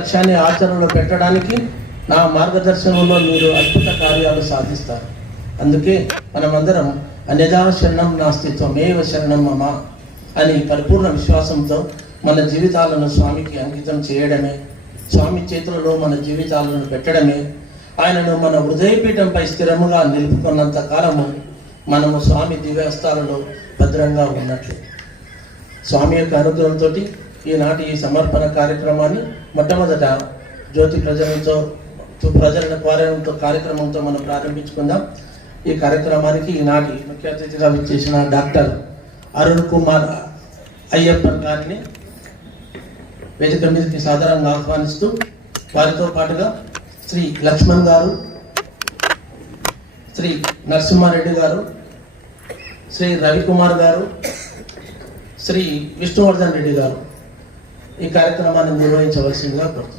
లక్ష్యాన్ని ఆచరణలో పెట్టడానికి నా మార్గదర్శనంలో మీరు అద్భుత కార్యాలు సాధిస్తారు. అందుకే మనమందరం అన్యథా శరణం నాస్తి త్వమేవ శరణం మమ అని పరిపూర్ణ విశ్వాసంతో మన జీవితాలను స్వామికి అంకితం చేయడమే, స్వామి చేతులలో మన జీవితాలను పెట్టడమే, ఆయనను మన హృదయపీఠంపై స్థిరముగా నిలుపుకున్నంత కాలము మనము స్వామి దివ్యస్థాలలో భద్రంగా ఉన్నట్లు. స్వామి యొక్క అనుగ్రహంతో ఈనాటి ఈ సమర్పణ కార్యక్రమాన్ని మొట్టమొదట జ్యోతి ప్రజల కార్యక్రమంతో మనం ప్రారంభించుకుందాం. ఈ కార్యక్రమానికి ఈనాటి ముఖ్య అతిథిగా విచ్చేసిన డాక్టర్ అరుణ్ కుమార్ అయ్యప్పన్ గారిని వేదిక మీదకి సాధారణంగా ఆహ్వానిస్తూ, వారితో పాటుగా శ్రీ లక్ష్మణ్ గారు, శ్రీ నరసింహారెడ్డి గారు, శ్రీ రవికుమార్ గారు, శ్రీ విష్ణువర్ధన్ రెడ్డి గారు ఈ కార్యక్రమాన్ని నిర్వహించవలసిందిగా కోరుతున్నాను.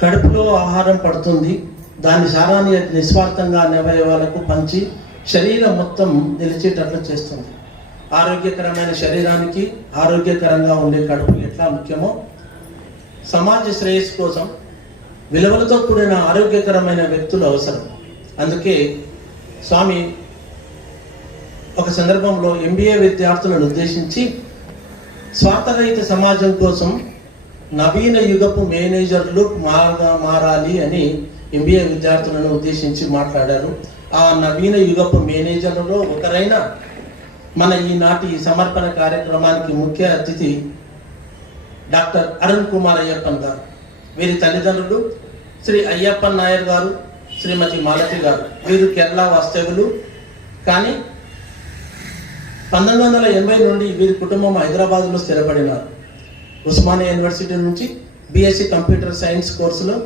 కడుపులో ఆహారం పడుతుంది, దాని సారాన్ని నిస్వార్థంగా అవయవాలకు పంచి శరీరం మొత్తం నిలిచేటట్లు చేస్తుంది. ఆరోగ్యకరమైన శరీరానికి ఆరోగ్యకరంగా ఉండే కడుపు ఎట్లా ముఖ్యమో, సమాజ శ్రేయస్సు కోసం విలువలతో కూడిన ఆరోగ్యకరమైన వ్యక్తులు అవసరం. అందుకే స్వామి ఒక సందర్భంలో MBA విద్యార్థులను ఉద్దేశించి స్వార్థరహిత సమాజం కోసం నవీన యుగపు మేనేజర్లు మారాలి అని MBA విద్యార్థులను ఉద్దేశించి మాట్లాడారు. ఆ నవీన యుగపు మేనేజర్లలో ఒకరైన మన ఈనాటి సమర్పణ కార్యక్రమానికి ముఖ్య అతిథి డాక్టర్ అరుణ్ కుమార్ అయ్యప్పన్ గారు. వీరి తల్లిదండ్రులు శ్రీ అయ్యప్పన్ నాయర్ గారు, శ్రీమతి మాలతి గారు. వీరు కేరళ వాస్తవ్యులు. కానీ 1980 నుండి వీరి కుటుంబం హైదరాబాద్లో స్థిరపడినారు. ఉస్మానియా యూనివర్సిటీ నుంచి BSc కంప్యూటర్ సైన్స్ కోర్సులో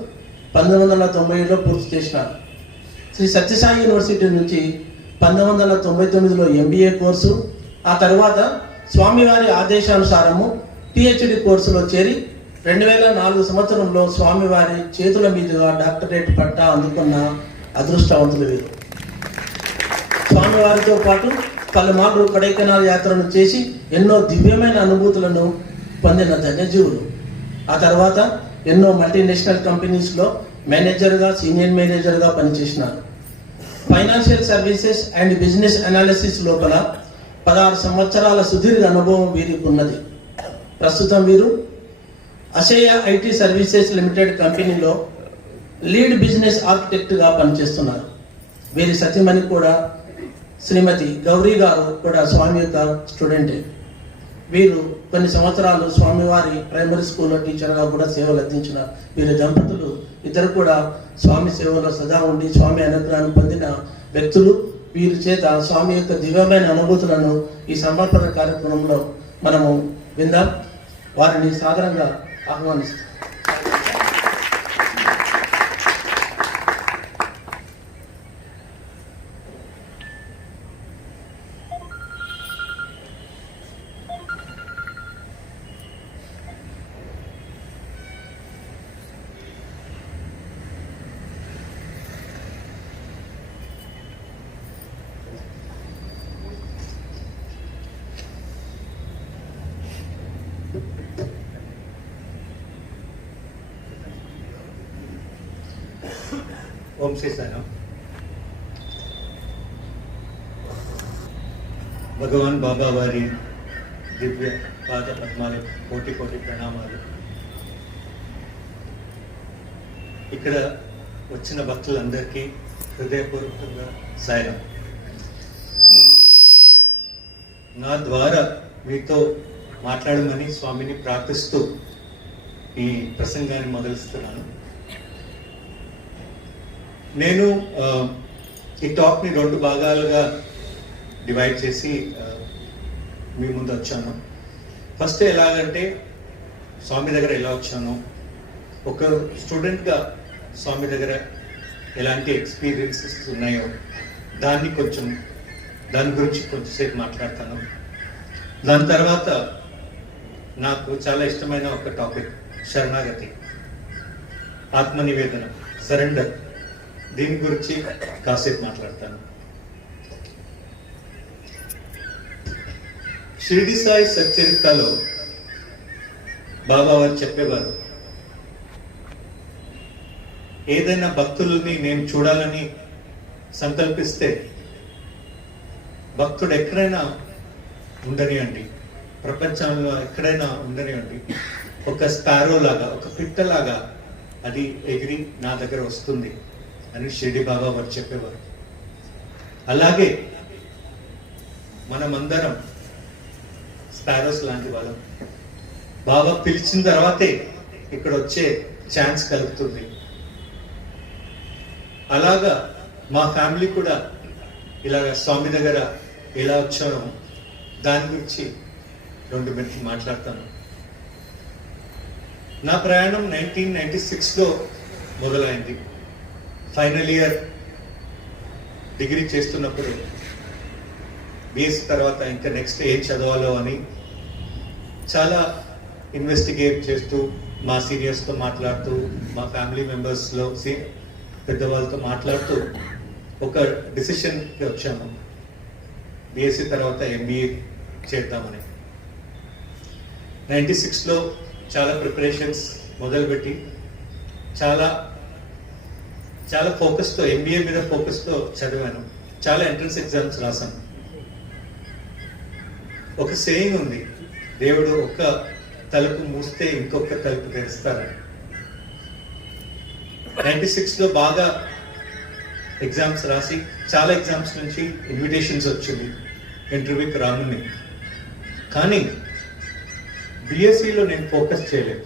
1990లో పూర్తి చేసినారు. శ్రీ సత్యసాయి యూనివర్సిటీ నుంచి 1999లో MBA కోర్సు, ఆ తర్వాత స్వామివారి ఆదేశానుసారము PhD కోర్సులో చేరి 2004 సంవత్సరంలో స్వామివారి చేతుల మీదుగా డాక్టరేట్ పట్టా అందుకున్న అదృష్టవంతులు వీరు. స్వామివారితో పాటు పలుమార్లు కొడైకెనాల్ యాత్రను చేసి ఎన్నో దివ్యమైన అనుభూతులను పొందిన ధన్యజీవులు. ఆ తర్వాత ఎన్నో మల్టీనేషనల్ కంపెనీస్లో మేనేజర్గా, సీనియర్ మేనేజర్గా పనిచేసినారు. Financial services and business analysis లోపల 16 సంవత్సరాల సుదీర్ఘ అనుభవం వీరికి ఉన్నది. ప్రస్తుతం వీరు అషేయ IT సర్వీసెస్ లిమిటెడ్ కంపెనీలో లీడ్ బిజినెస్ ఆర్కిటెక్ట్గా పనిచేస్తున్నారు. వీరి సతీమణి కూడా శ్రీమతి గౌరీ గారు కూడా స్వామి యొక్క స్టూడెంటే. వీరు కొన్ని సంవత్సరాలు స్వామివారి ప్రైమరీ స్కూల్లో టీచర్గా కూడా సేవలు అందించిన వీరి దంపతులు ఇద్దరు కూడా స్వామి సేవలో సదా ఉండి స్వామి అనుగ్రహాన్ని పొందిన వ్యక్తులు. వీరి చేత స్వామి యొక్క దివ్యమైన అనుభూతులను ఈ సమర్పణ కార్యక్రమంలో మనము విందాం. వారిని సాధారణంగా ఆహ్వానిస్తాం. ఓం శ్రీ సాయిరామ్. భగవాన్ బాబా వారి దివ్య పాద పద్మాలు కోటి కోటి ప్రణామాలు. ఇక్కడ వచ్చిన భక్తులందరికీ హృదయపూర్వకంగా సాయం. నా ద్వారా మీతో మాట్లాడమని స్వామిని ప్రార్థిస్తూ ఈ ప్రసంగాన్ని మొదలుస్తున్నాను. నేను ఈ టాక్ని 2 భాగాలుగా డివైడ్ చేసి మీ ముందు వచ్చాను. ఫస్ట్ ఎలాగంటే స్వామి దగ్గర ఎలా వచ్చాను, ఒక స్టూడెంట్గా స్వామి దగ్గర ఎలాంటి ఎక్స్పీరియన్సెస్ ఉన్నాయో దాని గురించి కొంచెంసేపు మాట్లాడతాను. దాని తర్వాత నాకు చాలా ఇష్టమైన ఒక టాపిక్ శరణాగతి, ఆత్మనివేదన, సరెండర్, దీని గురించి కాసేపు మాట్లాడతాను. షిరిడి సాయి సచ్చరిత్రలో బాబా వారు చెప్పేవారు, ఏదైనా భక్తులని నేను చూడాలని సంకల్పిస్తే భక్తుడు ఎక్కడైనా ఉండనివ్వండి, ప్రపంచంలో ఎక్కడైనా ఉండనివ్వండి, ఒక స్పారో లాగా, ఒక పిట్టలాగా అది ఎగిరి నా దగ్గర వస్తుంది అని షిరిడి బాబా వారు చెప్పేవారు. అలాగే మనమందరం స్పారోస్ లాంటి వాళ్ళం. బాబా పిలిచిన తర్వాతే ఇక్కడ వచ్చే ఛాన్స్ కలుగుతుంది. అలాగా మా ఫ్యామిలీ కూడా ఇలాగ స్వామి దగ్గర ఎలా వచ్చానో దాని గురించి 2 మినిట్లు మాట్లాడతాను. నా ప్రయాణం 1996లో మొదలైంది. ఫైనల్ ఇయర్ డిగ్రీ చేస్తున్నప్పుడు బిఎస్సి తర్వాత ఇంకా నెక్స్ట్ ఏం చదవాలో అని చాలా ఇన్వెస్టిగేట్ చేస్తూ, మా సీనియర్స్తో మాట్లాడుతూ, మా ఫ్యామిలీ మెంబర్స్లో పెద్దవాళ్ళతో మాట్లాడుతూ ఒక డిసిషన్కి వచ్చాను, బిఎస్సి తర్వాత ఎంబీఏ చేద్దామని. 96లో చాలా ప్రిపరేషన్స్ మొదలుపెట్టి చాలా చాలా ఫోకస్తో, ఎంబీఏ మీద ఫోకస్తో చదివాను. చాలా ఎంట్రన్స్ ఎగ్జామ్స్ రాశాను. ఒక సేయింగ్ ఉంది, దేవుడు ఒక తలుపు మూస్తే ఇంకొక తలుపు తెరుస్తారని. 96లో బాగా ఎగ్జామ్స్ రాసి చాలా ఎగ్జామ్స్ నుంచి ఇన్విటేషన్స్ వచ్చింది ఇంటర్వ్యూకి రానుంది. కానీ బిఎస్సిలో నేను ఫోకస్ చేయలేదు.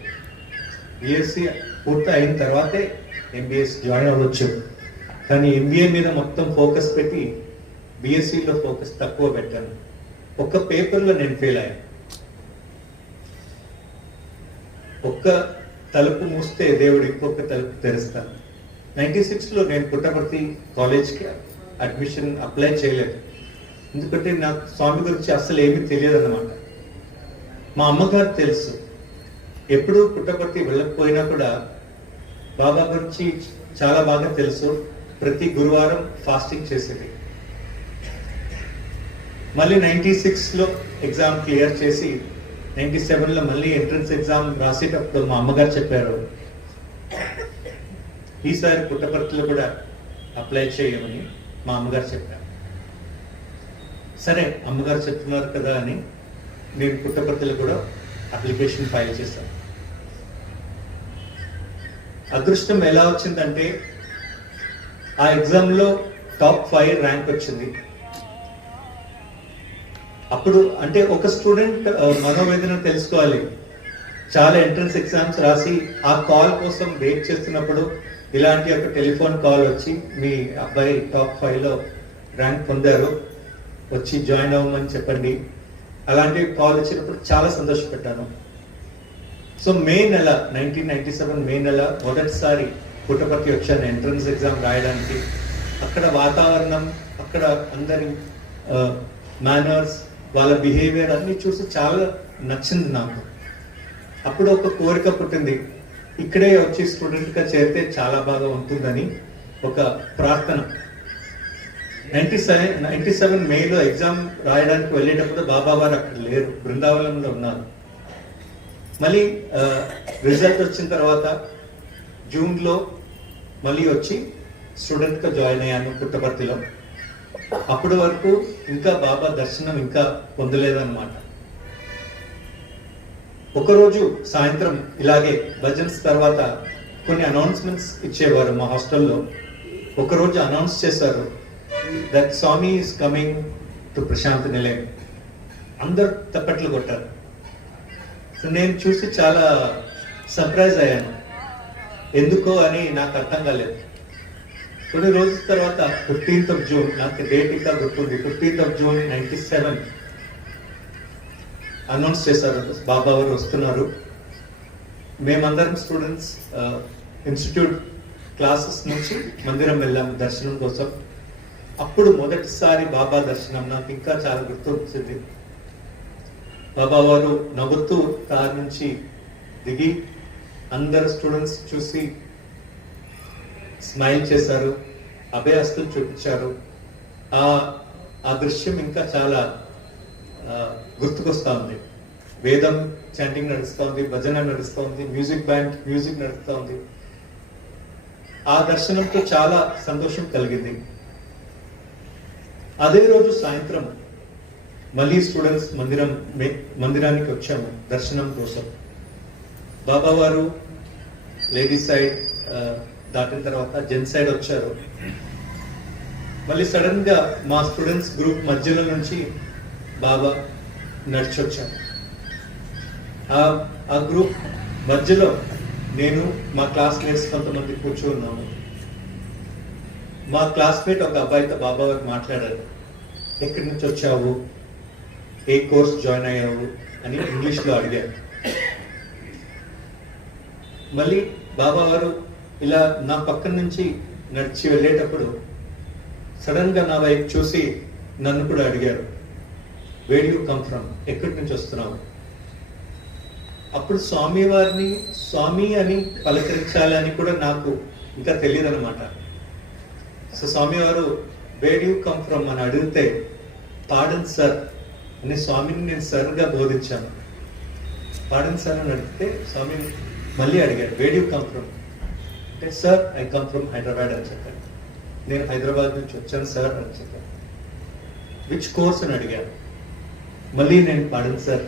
బిఎస్సి పూర్తి అయిన తర్వాతే ఎంబీఎస్ జాయిన్ అవ్వచ్చు. కానీ ఎంబీఏ మీద మొత్తం ఫోకస్ పెట్టి బిఎస్సిలో ఫోకస్ తక్కువ పెట్టాను. ఒక్క పేపర్లో నేను ఫెయిల్ అయ్యాను. ఒక్క తలుపు మూస్తే దేవుడు ఇంకొక తలుపు తెరుస్తాను. 96లో నేను పుట్టపర్తి కాలేజ్కి అడ్మిషన్ అప్లై చేయలేదు. ఎందుకంటే నాకు స్వామి గురించి అసలు ఏమీ తెలియదు అన్నమాట. మా అమ్మగారు తెలుసు, ఎప్పుడు పుట్టపర్తి వెళ్ళకపోయినా కూడా బాబా గురించి చాలా బాగా తెలుసు. ప్రతి గురువారం ఫాస్టింగ్ చేసేది. మళ్ళీ 96లో ఎగ్జామ్ క్లియర్ చేసి 97లో మళ్ళీ ఎంట్రన్స్ ఎగ్జామ్ రాసేటప్పుడు మా అమ్మగారు చెప్పారు, ఈసారి పుట్టపర్తిలో కూడా అప్లై చేయమని మా అమ్మగారు చెప్పారు. సరే అమ్మగారు చెప్తున్నారు కదా అని నేను పుట్టపర్తిలో కూడా అప్లికేషన్ ఫైల్ చేశాను. అదృష్టం ఎలా వచ్చిందంటే ఆ ఎగ్జామ్లో టాప్ 5 ర్యాంక్ వచ్చింది. అప్పుడు అంటే ఒక స్టూడెంట్ మనోవేదన తెలుసుకోవాలి. చాలా ఎంట్రన్స్ ఎగ్జామ్స్ రాసి ఆ కాల్ కోసం వెయిట్ చేస్తున్నప్పుడు ఇలాంటి ఒక టెలిఫోన్ కాల్ వచ్చి, మీ అబ్బాయి టాప్ 5లో ర్యాంక్ పొందారు, వచ్చి జాయిన్ అవ్వమని చెప్పండి. అలాంటి కాల్ వచ్చినప్పుడు చాలా సంతోషపెట్టాను. సో మే నెల 1997 మే నెల మొదటిసారి పుట్టపర్తి వచ్చాను ఎంట్రన్స్ ఎగ్జామ్ రాయడానికి. అక్కడ వాతావరణం, అక్కడ అందరి మేనర్స్, వాళ్ళ బిహేవియర్ అన్ని చూసి చాలా నచ్చింది నాకు. అప్పుడు ఒక కోరిక పుట్టింది, ఇక్కడే వచ్చి స్టూడెంట్గా చేరితే చాలా బాగా ఉంటుందని ఒక ప్రార్థన. 97 మేలో ఎగ్జామ్ రాయడానికి వెళ్ళేటప్పుడు బాబా వారు అక్కడ లేరు, బృందావనంలో ఉన్నారు. మళ్ళీ రిజల్ట్ వచ్చిన తర్వాత జూన్లో మళ్ళీ వచ్చి స్టూడెంట్గా జాయిన్ అయ్యాను పుట్టపర్తిలో. అప్పటి వరకు ఇంకా బాబా దర్శనం ఇంకా పొందలేదన్నమాట. ఒకరోజు సాయంత్రం ఇలాగే భజన్స్ తర్వాత కొన్ని అనౌన్స్మెంట్స్ ఇచ్చేవారు మా హాస్టల్లో. ఒకరోజు అనౌన్స్ చేశారు, that Swami is coming to Prasanthi Nilayam. అందరు తప్పట్లు కొట్టారు. సో నేను చూసి చాలా సర్ప్రైజ్ అయ్యాను. ఎందుకో అని నాకు అర్థం కాలేదు. కొన్ని రోజుల తర్వాత 15th of June, నాకు డేట్ ఇంకా గుర్తుంది, 15th of June 97 అనౌన్స్ చేశారు, బాబా వారు వస్తున్నారు. మేమందరం స్టూడెంట్స్ ఇన్స్టిట్యూట్ క్లాసెస్ నుంచి మందిరం వెళ్ళాము దర్శనం కోసం. అప్పుడు మొదటిసారి బాబా దర్శనం నాకు ఇంకా చాలా గుర్తొచ్చింది. బాబా వారు నవ్వుతూ కారు నుంచి దిగి అందరు స్టూడెంట్స్ చూసి స్మైల్ చేశారు, అభయహస్తం చూపించారు. ఆ దృశ్యం ఇంకా చాలా గుర్తుకొస్తా ఉంది. వేదం చాంటింగ్ నడుస్తోంది, భజన నడుస్తోంది, మ్యూజిక్ బ్యాండ్ మ్యూజిక్ నడుస్తోంది. ఆ దర్శనంతో చాలా సంతోషం కలిగింది. అదే రోజు సాయంత్రం మళ్ళీ స్టూడెంట్స్ మందిరానికి వచ్చాము దర్శనం కోసం. బాబా వారు లేడీస్ సైడ్ దాటిన తర్వాత జెంట్ సైడ్ వచ్చారు. మళ్ళీ సడన్ గా మా స్టూడెంట్స్ గ్రూప్ మధ్యలో నుంచి బాబా నడిచొచ్చారు. ఆ గ్రూప్ మధ్యలో నేను మా క్లాస్మేట్స్ కొంతమంది కూర్చున్నాము. మా క్లాస్మేట్ ఒక అబ్బాయితో బాబా వారు మాట్లాడారు. ఎక్కడి నుంచి వచ్చావు, ఏ కోర్స్ జాయిన్ అయ్యావు అని ఇంగ్లీష్లో అడిగారు. మళ్ళీ బాబా వారు ఇలా నా పక్కన నుంచి నడిచి వెళ్ళేటప్పుడు సడన్ గా నా వైపు చూసి నన్ను కూడా అడిగారు, వేర్ యూ కమ్ ఫ్రమ్, ఎక్కడి నుంచి వస్తున్నావు. అప్పుడు స్వామి వారిని స్వామి అని పలకరించాలని కూడా నాకు ఇంకా తెలియదు అనమాట. సో స్వామి వారు వేర్ యూ కమ్ ఫ్రమ్ అని అడిగితే పాడన్ సార్ అనే స్వామిని నేను సర్గా బోధించాను. పాడన్ సార్ అని అడిగితే స్వామి మళ్ళీ అడిగారు, వేర్ యూ కమ్ ఫ్రమ్ అంటే, sir I come from Hyderabad అని చెప్పాను. నేను హైదరాబాద్ నుంచి వచ్చాను సార్ అని చెప్పాను. విచ్ కోర్స్ అని అడిగారు. మళ్ళీ నేను పాడన్ సార్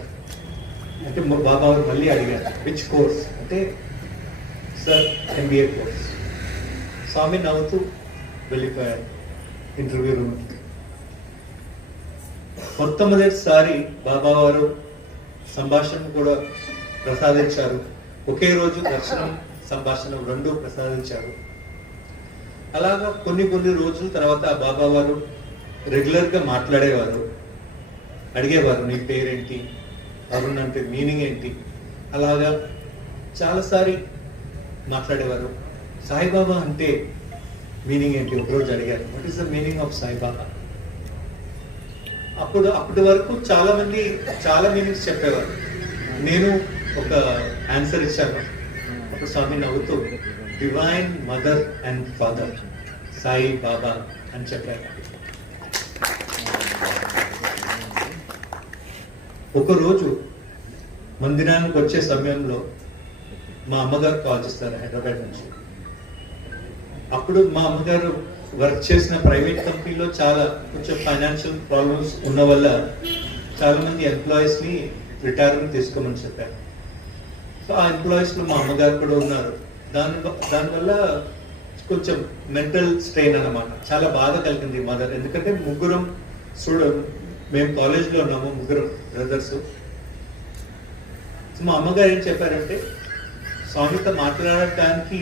అంటే బాబా వారు మళ్ళీ అడిగారు, విచ్ కోర్స్ అంటే, సార్ MBA కోర్స్. స్వామి నవ్వుతూ వెళ్ళిపోయారు ఇంటర్వ్యూ రూమ్కి. మొట్టమొదటిసారి బాబా వారు సంభాషణ కూడా ప్రసాదించారు. ఒకే రోజు దర్శనం సంభాషణ రెండు ప్రసాదించారు. అలాగా కొన్ని రోజుల తర్వాత బాబా వారు రెగ్యులర్ గా మాట్లాడేవారు, అడిగేవారు, నీ పేరేంటి, అరుణ్ అంటే మీనింగ్ ఏంటి. అలాగా చాలాసారి మాట్లాడేవారు. సాయిబాబా అంటే మీనింగ్ ఏంటి ఒకరోజు అడిగారు, what is the meaning of Saibaba. అప్పటి వరకు చాలా మంది చాలా మీనింగ్స్ చెప్పేవారు. నేను ఒక ఆన్సర్ ఇచ్చాను. అప్పుడు స్వామి నవ్వుతూ divine mother and father Sai Baba అని చెప్పారు. ఒకరోజు మందిరానికి వచ్చే సమయంలో మా అమ్మగారు కాల్ చేస్తారు హైదరాబాద్ నుంచి. అప్పుడు మా అమ్మగారు వర్క్ చేసిన ప్రైవేట్ కంపెనీలో చాలా కొంచెం ఫైనాన్షియల్ ప్రాబ్లమ్స్ ఉన్న వల్ల చాలా మంది ఎంప్లాయీస్ ని రిటైర్మెంట్ తీసుకోమని చెప్పారు. సో ఆ ఎంప్లాయీస్ లో మా అమ్మగారు కూడా ఉన్నారు. దానివల్ల కొంచెం మెంటల్ స్ట్రెయిన్ అన్నమాట. చాలా బాధ కలిగింది మదర్. ఎందుకంటే ముగ్గురం మేము కాలేజ్లో ఉన్నాము, ముగ్గురం బ్రదర్స్. సో మా అమ్మగారు ఏం చెప్పారంటే, స్వామితో మాట్లాడటానికి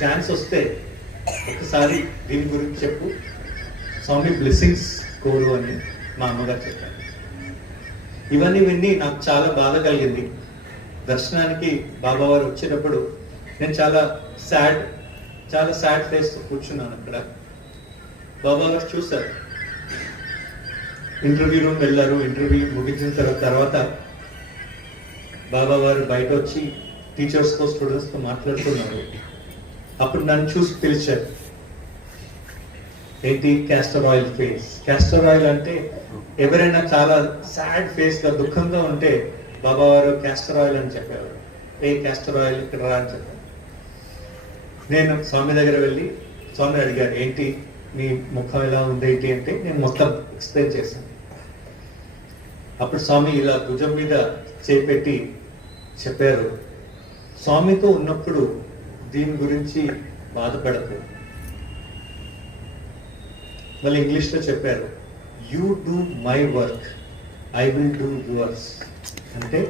ఛాన్స్ వస్తే ఒకసారి దీని గురించి చెప్పు, స్వామి బ్లెస్సింగ్స్ కోరు అని మా అమ్మగారు చెప్పారు. ఇవన్నీ విని నాకు చాలా బాధ కలిగింది. దర్శనానికి బాబా వారు వచ్చేటప్పుడు నేను చాలా సాడ్ ఫేస్తో కూర్చున్నాను అక్కడ. బాబా గారు చూశారు, ఇంటర్వ్యూ రూమ్ వెళ్ళారు. ఇంటర్వ్యూ ముగించిన తర్వాత బాబా వారు బయట వచ్చి టీచర్స్తో స్టూడెంట్స్తో మాట్లాడుతున్నారు. అప్పుడు నన్ను చూసి పిలిచారు, ఏంటి castor oil face. Castor oil అంటే ఎవరైనా చాలా సాడ్ ఫేస్ గా దుఃఖంగా ఉంటే బాబా వారు క్యాస్టర్ ఆయిల్ అని చెప్పేవారు. ఏ క్యాస్టర్ ఆయిల్ ఇక్కడ రా అని చెప్పారు. నేను స్వామి దగ్గర వెళ్ళి స్వామి అడిగారు, ఏంటి మీ ముఖం ఎలా ఉండేటి అంటే నేను మొత్తం ఎక్స్ప్లెయిన్ చేశాను. అప్పుడు స్వామి ఇలా భుజం మీద చేపెట్టి చెప్పారు, స్వామితో ఉన్నప్పుడు దీని గురించి బాధపడకు. మళ్ళీ ఇంగ్లీష్లో చెప్పారు, you do my work, I will do yours. అంటే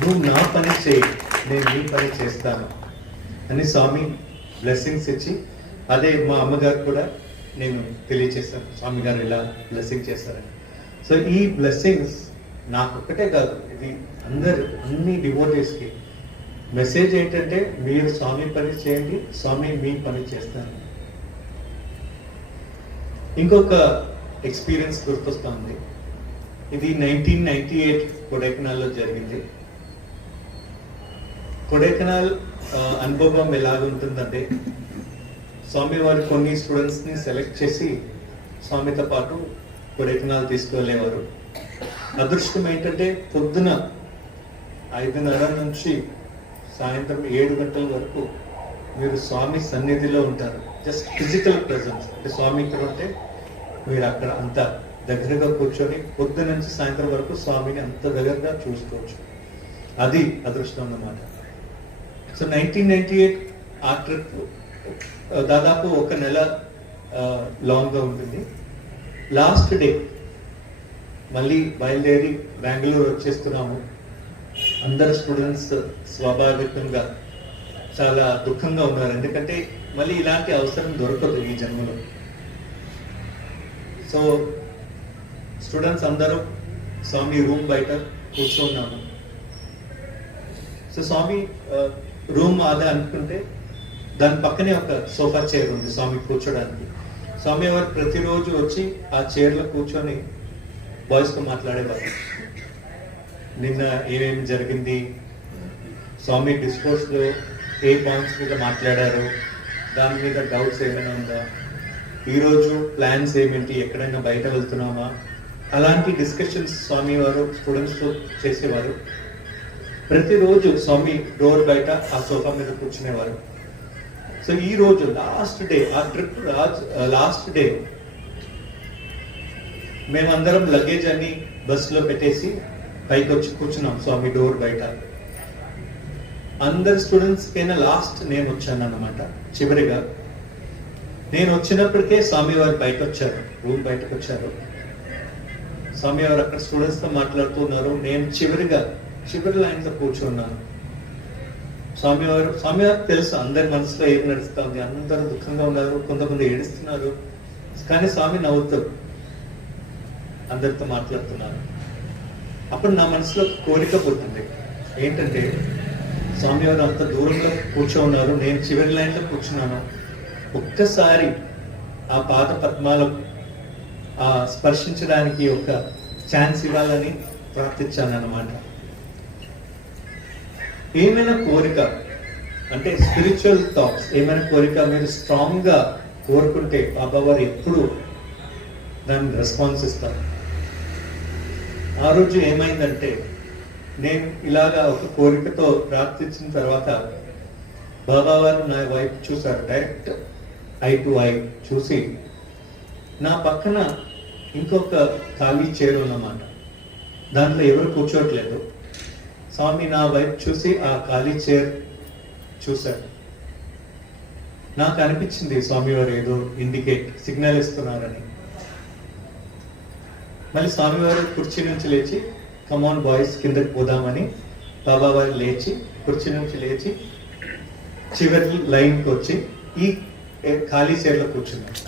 నువ్వు నా పని చేయి, నేను నీ పని చేస్తాను అని స్వామి బ్లెస్సింగ్స్ ఇచ్చి, అదే మా అమ్మగారు కూడా నేను తెలియచేశాను, స్వామి గారు ఇలా బ్లెస్సింగ్ చేశారని. సో ఈ బ్లెస్సింగ్స్ నాకు ఒక్కటే కాదు, ఇది అన్ని డివోటీస్కి మెసేజ్ ఏంటంటే, మీరు స్వామి పని చేయండి, స్వామి మీ పని చేస్తారు. ఇంకొక ఎక్స్పీరియన్స్ గుర్తొస్తుంది. ఇది 1998 కొడైకెనాల్లో జరిగింది. కొడైకెనాల్ అనుభవం ఎలాగుంటుందంటే, స్వామి వారు కొన్ని స్టూడెంట్స్ని సెలెక్ట్ చేసి స్వామితో పాటు కొడైకెనాల్ తీసుకువెళ్ళేవారు. అదృష్టం ఏంటంటే పొద్దున 5:30 నుంచి సాయంత్రం 7 గంటల వరకు మీరు స్వామి సన్నిధిలో ఉంటారు. జస్ట్ ఫిజికల్ ప్రెజెన్స్, అంటే స్వామి ఇక్కడ ఉంటే మీరు అక్కడ అంత దగ్గరగా కూర్చొని పొద్దున నుంచి సాయంత్రం వరకు స్వామిని అంత దగ్గరగా చూసుకోవచ్చు. అది అదృష్టం అన్నమాట. సో 1998 ఆ ట్రిప్ దాదాపు 1 నెల లాంగ్గా ఉంటుంది. లాస్ట్ డే మళ్ళీ బయలుదేరి బెంగళూరు వచ్చేస్తున్నాము. అందరు స్టూడెంట్స్ స్వాభావికంగా చాలా దుఃఖంగా ఉన్నారు, ఎందుకంటే మళ్ళీ ఇలాంటి అవసరం దొరకదు ఈ జన్మలో. సో స్టూడెంట్స్ అందరూ స్వామి రూమ్ బయట కూర్చున్నాము. సో స్వామి రూమ్ అదే అనుకుంటే దాని పక్కనే ఒక సోఫా చైర్ ఉంది స్వామి కూర్చోడానికి. స్వామి వారు ప్రతిరోజు వచ్చి ఆ చైర్లో కూర్చొని బాయ్స్తో మాట్లాడేవారు. నిన్న ఏమేమి జరిగింది, స్వామి డిస్కోర్స్లో ఏ పాయింట్స్ మీద మాట్లాడారు, దాని మీద డౌట్స్ ఏమైనా ఉందా, ఈరోజు ప్లాన్స్ ఏమిటి, ఎక్కడైనా బయట వెళ్తున్నామా, అలాంటి డిస్కషన్స్ స్వామి వారు స్టూడెంట్స్తో చేసేవారు. ప్రతిరోజు స్వామి డోర్ బయట ఆ సోఫా మీద కూర్చునేవారు. సో ఈ రోజు లాస్ట్ డే, ఆ ట్రిప్ లాస్ట్ డే మేమందరం లగేజ్ అని బస్సులో పెట్టేసి పైకి వచ్చి కూర్చున్నాం స్వామి డోర్ బయట. అందరు స్టూడెంట్స్ కైనా లాస్ట్ నేను వచ్చాను అన్నమాట. చివరిగా నేను వచ్చినప్పటికే స్వామి వారు బయట వచ్చారు, రూమ్ బయటకు వచ్చారు. స్వామి వారు అక్కడ స్టూడెంట్స్ తో మాట్లాడుతున్నారు. నేను చివరి లైన్ లో కూర్చున్నాను. స్వామి వారు తెలుసు అందరి మనసులో ఏం నడుస్తుంది, అందరూ దుఃఖంగా ఉన్నారు, కొంతమంది ఏడుస్తున్నారు, కానీ స్వామి నవ్వుతారు, అందరితో మాట్లాడుతున్నారు. అప్పుడు నా మనసులో కోరిక పుట్టింది, ఏంటంటే స్వామి వారు అంత దూరంలో కూర్చోన్నారు, నేను చివరి లైన్లో కూర్చున్నాను, ఒక్కసారి ఆ పాద పద్మాలకు స్పర్శించడానికి ఒక ఛాన్స్ ఇవ్వాలని ప్రార్థించాను అన్నమాట. ఏమైనా కోరిక అంటే స్పిరిచువల్ థాట్స్, ఏమైనా కోరిక మీరు స్ట్రాంగ్గా కోరుకుంటే బాబా వారు ఎప్పుడు దాన్ని రెస్పాన్స్ ఇస్తారు. ఆ రోజు ఏమైందంటే, నేను ఇలాగా ఒక కోరికతో ప్రార్థించిన తర్వాత బాబా వారు నా వైపు చూశారు, డైరెక్ట్ ఐ టు ఐ చూసి, నా పక్కన ఇంకొక ఖాళీ చైర్ ఉన్నమాట, దాంట్లో ఎవరు కూర్చోట్లేదు. స్వామి నా వైపు చూసి ఆ ఖాళీ చైర్ చూశారు. నాకు అనిపించింది స్వామి వారు ఏదో సిగ్నల్ ఇస్తున్నారని. మళ్ళీ స్వామివారు కుర్చీ నుంచి లేచి, కమాన్ బాయ్స్ కిందకి పోదామని బాబా వారు లేచి కుర్చీ నుంచి లేచి చివరి లైన్కి వచ్చి ఈ ఖాళీ చైర్లో కూర్చున్నాను.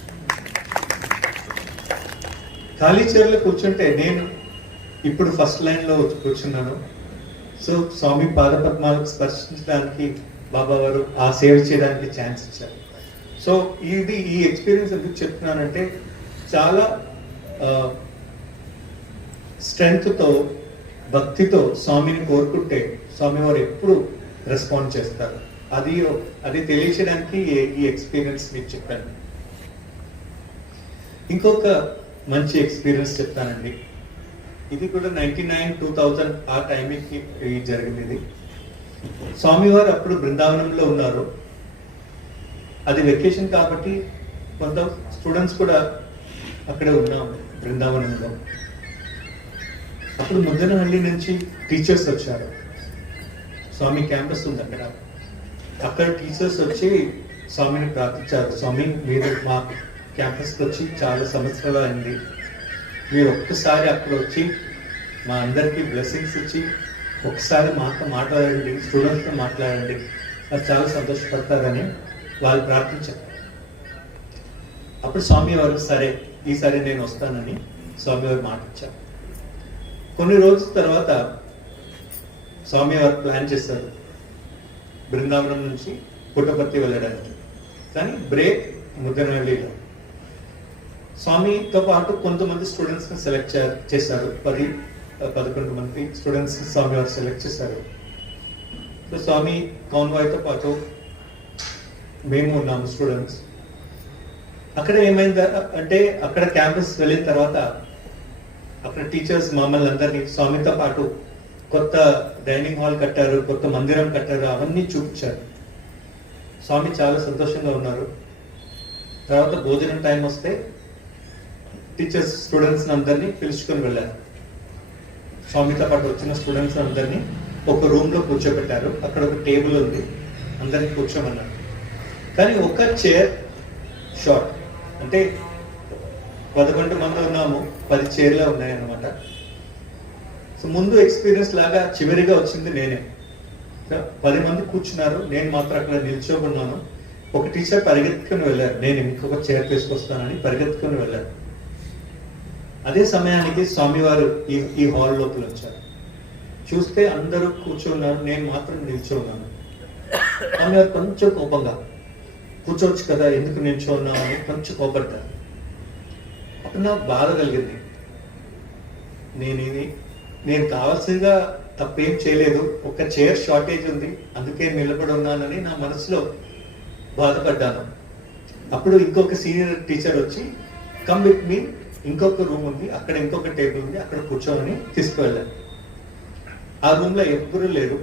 ఖాళీ చైర్లో కూర్చుంటే నేను ఇప్పుడు ఫస్ట్ లైన్లో కూర్చున్నాను. సో స్వామి పాదపద్మాలకు స్పర్శించడానికి బాబా వారు ఆ సేవ చేయడానికి ఛాన్స్ ఇచ్చారు. సో ఈ ఎక్స్పీరియన్స్ ఎందుకు చెప్తున్నానంటే, చాలా స్ట్రెంగ్త్తో భక్తితో స్వామిని కోరుకుంటే స్వామి వారు ఎప్పుడు రెస్పాండ్ చేస్తారు. అది తెలియచేయడానికి ఈ ఎక్స్పీరియన్స్ మీకు చెప్పాను. ఇంకొక మంచి ఎక్స్పీరియన్స్ చెప్తానండి. ఇది కూడా 1999-2000 ఆ టైంకి జరిగింది. ఇది స్వామివారు అప్పుడు బృందావనంలో ఉన్నారు. అది వెకేషన్ కాబట్టి కొంత స్టూడెంట్స్ కూడా అక్కడే ఉన్నాం బృందావనంలో. అప్పుడు ముద్దనహಳ್ಳಿ నుంచి టీచర్స్ వచ్చారు. స్వామి క్యాంపస్ ఉంది అక్కడ. అక్కడ టీచర్స్ వచ్చి స్వామిని ప్రార్థించారు, స్వామి మీరు మా క్యాంపస్కి వచ్చి చాలా సంవత్సరాలు అయింది, మీరు ఒక్కసారి అక్కడ వచ్చి మా అందరికీ బ్లెస్సింగ్స్ ఇచ్చి ఒకసారి మాతో మాట్లాడండి, స్టూడెంట్స్తో మాట్లాడండి, అది చాలా సంతోషపడతారని వాళ్ళు ప్రార్థించారు. అప్పుడు స్వామి వారు సరే ఈసారి నేను వస్తానని స్వామి వారు మాట ఇచ్చారు. కొన్ని రోజుల తర్వాత స్వామి వారు ప్లాన్ చేశారు బృందావనం నుంచి పుట్టపర్తి వెళ్ళడానికి, కానీ బ్రేక్ ముద్దనహಳ್ಳಿలో. స్వామితో పాటు కొంతమంది స్టూడెంట్స్ని సెలెక్ట్ చేశారు. 11 మంది స్టూడెంట్స్ స్వామి వారు సెలెక్ట్ చేశారు. సో స్వామి కాన్వాయ్తో పాటు మేము ఉన్నాము స్టూడెంట్స్. అక్కడ ఏమైంది అంటే అక్కడ క్యాంపస్ వెళ్ళిన తర్వాత అక్కడ టీచర్స్ మమ్మల్ని అందరినీ స్వామితో పాటు కొత్త డైనింగ్ హాల్ కట్టారు, కొత్త మందిరం కట్టారు, అవన్నీ చూపించారు. స్వామి చాలా సంతోషంగా ఉన్నారు. తర్వాత భోజనం టైం వస్తే టీచర్స్ స్టూడెంట్స్ అందరినీ పిలుచుకొని వెళ్ళారు. స్వామితో పాటు వచ్చిన స్టూడెంట్స్ అందరినీ ఒక రూమ్ లో కూర్చోబెట్టారు. అక్కడ ఒక టేబుల్ ఉంది, అందరినీ కూర్చోమన్నారు. కానీ ఒక చైర్ షార్ట్, అంటే 11 మంది ఉన్నాము, 10 చైర్లే ఉన్నాయన్నమాట. సో ముందు ఎక్స్పీరియన్స్ లాగా చివరిగా వచ్చింది నేనే. 10 మంది కూర్చున్నారు, నేను మాత్రం అక్కడ నిల్చోకున్నాను. ఒక టీచర్ పరిగెత్తుకుని వెళ్ళారు, నేను ఇంకొక చైర్ తీసుకొస్తానని పరిగెత్తుకుని వెళ్ళారు. అదే సమయానికి స్వామివారు ఈ హాల్ లోపల వచ్చారు. చూస్తే అందరూ కూర్చున్నారు, నేను మాత్రం నిల్చున్నాను. స్వామివారు కొంచెం కోపంగా, కూర్చోవచ్చు కదా ఎందుకు నిల్చున్నావు అని కొంచెం కోపడ్డారు. అప్పుడు నాకు బాధ కలిగింది. నేను కావాల్సిందిగా తప్పేం చేయలేదు, ఒక చైర్ షార్టేజ్ ఉంది అందుకే నిలబడి ఉన్నానని నా మనసులో బాధపడ్డాను. అప్పుడు ఇంకొక సీనియర్ టీచర్ వచ్చి కమ్ విత్ మీ, ఇంకొక రూమ్ ఉంది అక్కడ, ఇంకొక టేబుల్ ఉంది అక్కడ కూర్చోమని తీసుకువెళ్ళాను. ఆ రూమ్ లో ఎవ్వరూ లేరు,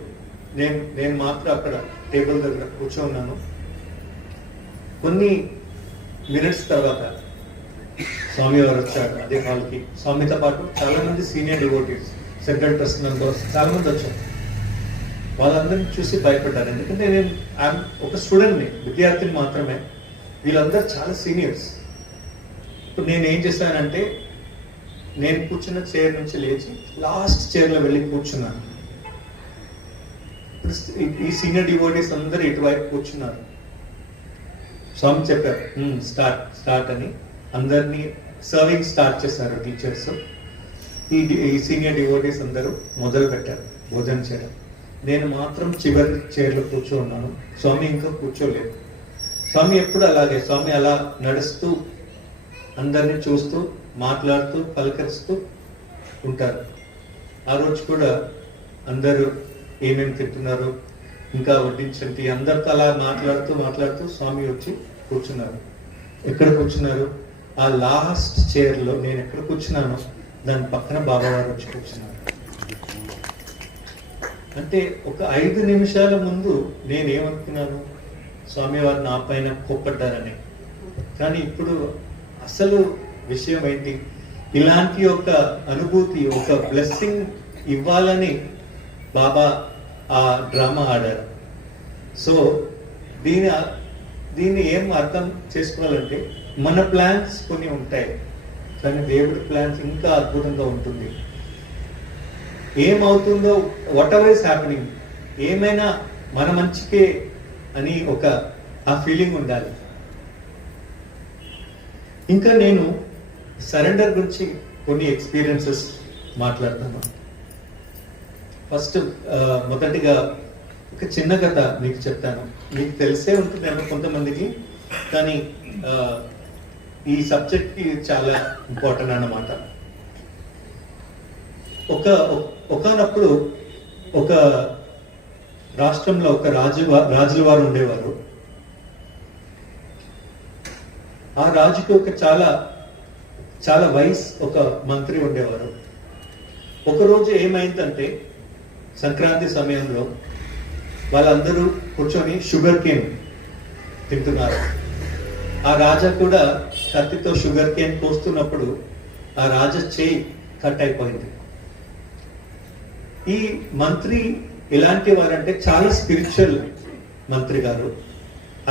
నేను మాత్రం అక్కడ టేబుల్ దగ్గర కూర్చోన్నాను. కొన్ని మినిట్స్ తర్వాత స్వామి వారు వచ్చారు అదే హాల్కి. స్వామితో పాటు చాలా మంది senior devotees, central trust members చాలా మంది వచ్చారు. వాళ్ళందరినీ చూసి భయపడ్డారు, ఎందుకంటే నేను ఒక స్టూడెంట్ని, విద్యార్థిని మాత్రమే. వీళ్ళందరూ చాలా సీనియర్స్. ఇప్పుడు నేను ఏం చేశానంటే నేను కూర్చున్న చైర్ నుంచి లేచి లాస్ట్ చైర్లో వెళ్ళి కూర్చున్నాను. ఈ సీనియర్ డివోటీస్ అందరూ ఇటువైపు కూర్చున్నారు. స్వామి చెప్పారు స్టార్ట్ అని, అందరినీ సర్వింగ్ స్టార్ట్ చేశారు టీచర్స్. ఈ సీనియర్ డివోటీస్ అందరూ మొదలు పెట్టారు భోజనం చేయడం. నేను మాత్రం చివరి చైర్లో కూర్చోన్నాను, స్వామి ఇంకా కూర్చోలేదు. స్వామి ఎప్పుడు అలాగే, స్వామి అలా నడుస్తూ అందరినీ చూస్తూ మాట్లాడుతూ పలకరిస్తూ ఉంటారు. ఆ రోజు కూడా అందరూ ఏమేమి తింటున్నారు ఇంకా వడ్డించండి, అందరితో అలా మాట్లాడుతూ స్వామి వచ్చి కూర్చున్నారు. ఎక్కడ కూర్చున్నారు? ఆ లాస్ట్ చైర్లో నేను ఎక్కడ కూర్చున్నానో దాని పక్కన బాబావారు వచ్చి కూర్చున్నారు. అంటే ఒక 5 నిమిషాల ముందు నేనేమనుకున్నాను, స్వామివారు నా పైన కోప్పడ్డారని. కానీ ఇప్పుడు అసలు విషయం ఏంటి, ఇలాంటి ఒక అనుభూతి, ఒక బ్లెస్సింగ్ ఇవ్వాలని బాబా ఆ డ్రామా ఆడారు. సో దీన్ని ఏం అర్థం చేసుకోవాలంటే, మన ప్లాన్స్ కొన్ని ఉంటాయి కానీ దేవుడి ప్లాన్స్ ఇంకా అద్భుతంగా ఉంటుంది. ఏమవుతుందో, వాట్ ఎవర్ ఇస్ హ్యాపెనింగ్, ఏమైనా మన మంచికే అని ఆ ఫీలింగ్ ఉండాలి. ఇంకా నేను సరెండర్ గురించి కొన్ని ఎక్స్పీరియన్సెస్ మాట్లాడతాను. ఫస్ట్ మొదటిగా ఒక చిన్న కథ మీకు చెప్తాను. మీకు తెలిసే ఉంటుందేమో కొంతమందికి, కానీ ఈ సబ్జెక్ట్కి చాలా ఇంపార్టెంట్ అన్నమాట. ఒకనప్పుడు ఒక రాష్ట్రంలో ఒక రాజుల వారు ఉండేవారు. ఆ రాజుకి ఒక చాలా వయసు ఒక మంత్రి ఉండేవారు. ఒకరోజు ఏమైందంటే సంక్రాంతి సమయంలో వాళ్ళందరూ కూర్చొని షుగర్ కేన్ తింటున్నారు. ఆ రాజా కూడా కత్తితో షుగర్ కేన్ కోస్తున్నప్పుడు ఆ రాజా చేయి కట్ అయిపోయింది. ఈ మంత్రి ఎలాంటి వారంటే చాలా స్పిరిచువల్ మంత్రి గారు.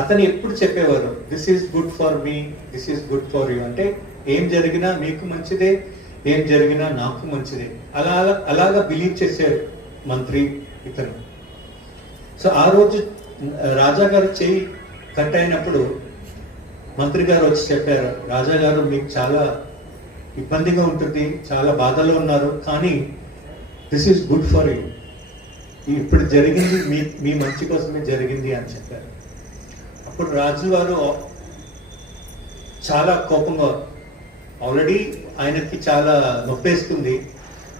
అతను ఎప్పుడు చెప్పేవారు, this is good for me, this is good for you, అంటే ఏం జరిగినా మీకు మంచిదే, ఏం జరిగినా నాకు మంచిదే, అలాగా బిలీవ్ చేశారు మంత్రి ఇతను. సో ఆ రోజు రాజా గారు చేయి కట్ అయినప్పుడు మంత్రి గారు వచ్చి చెప్పారు, రాజా గారు మీకు చాలా ఇబ్బందిగా ఉంటుంది, చాలా బాధలో ఉన్నారు, కానీ this is good for you, ఇప్పుడు జరిగింది మీ మంచి కోసమే జరిగింది అని చెప్పారు. అప్పుడు రాజు గారు చాలా కోపంగా, ఆల్రెడీ ఆయనకి చాలా నొప్పేస్తుంది,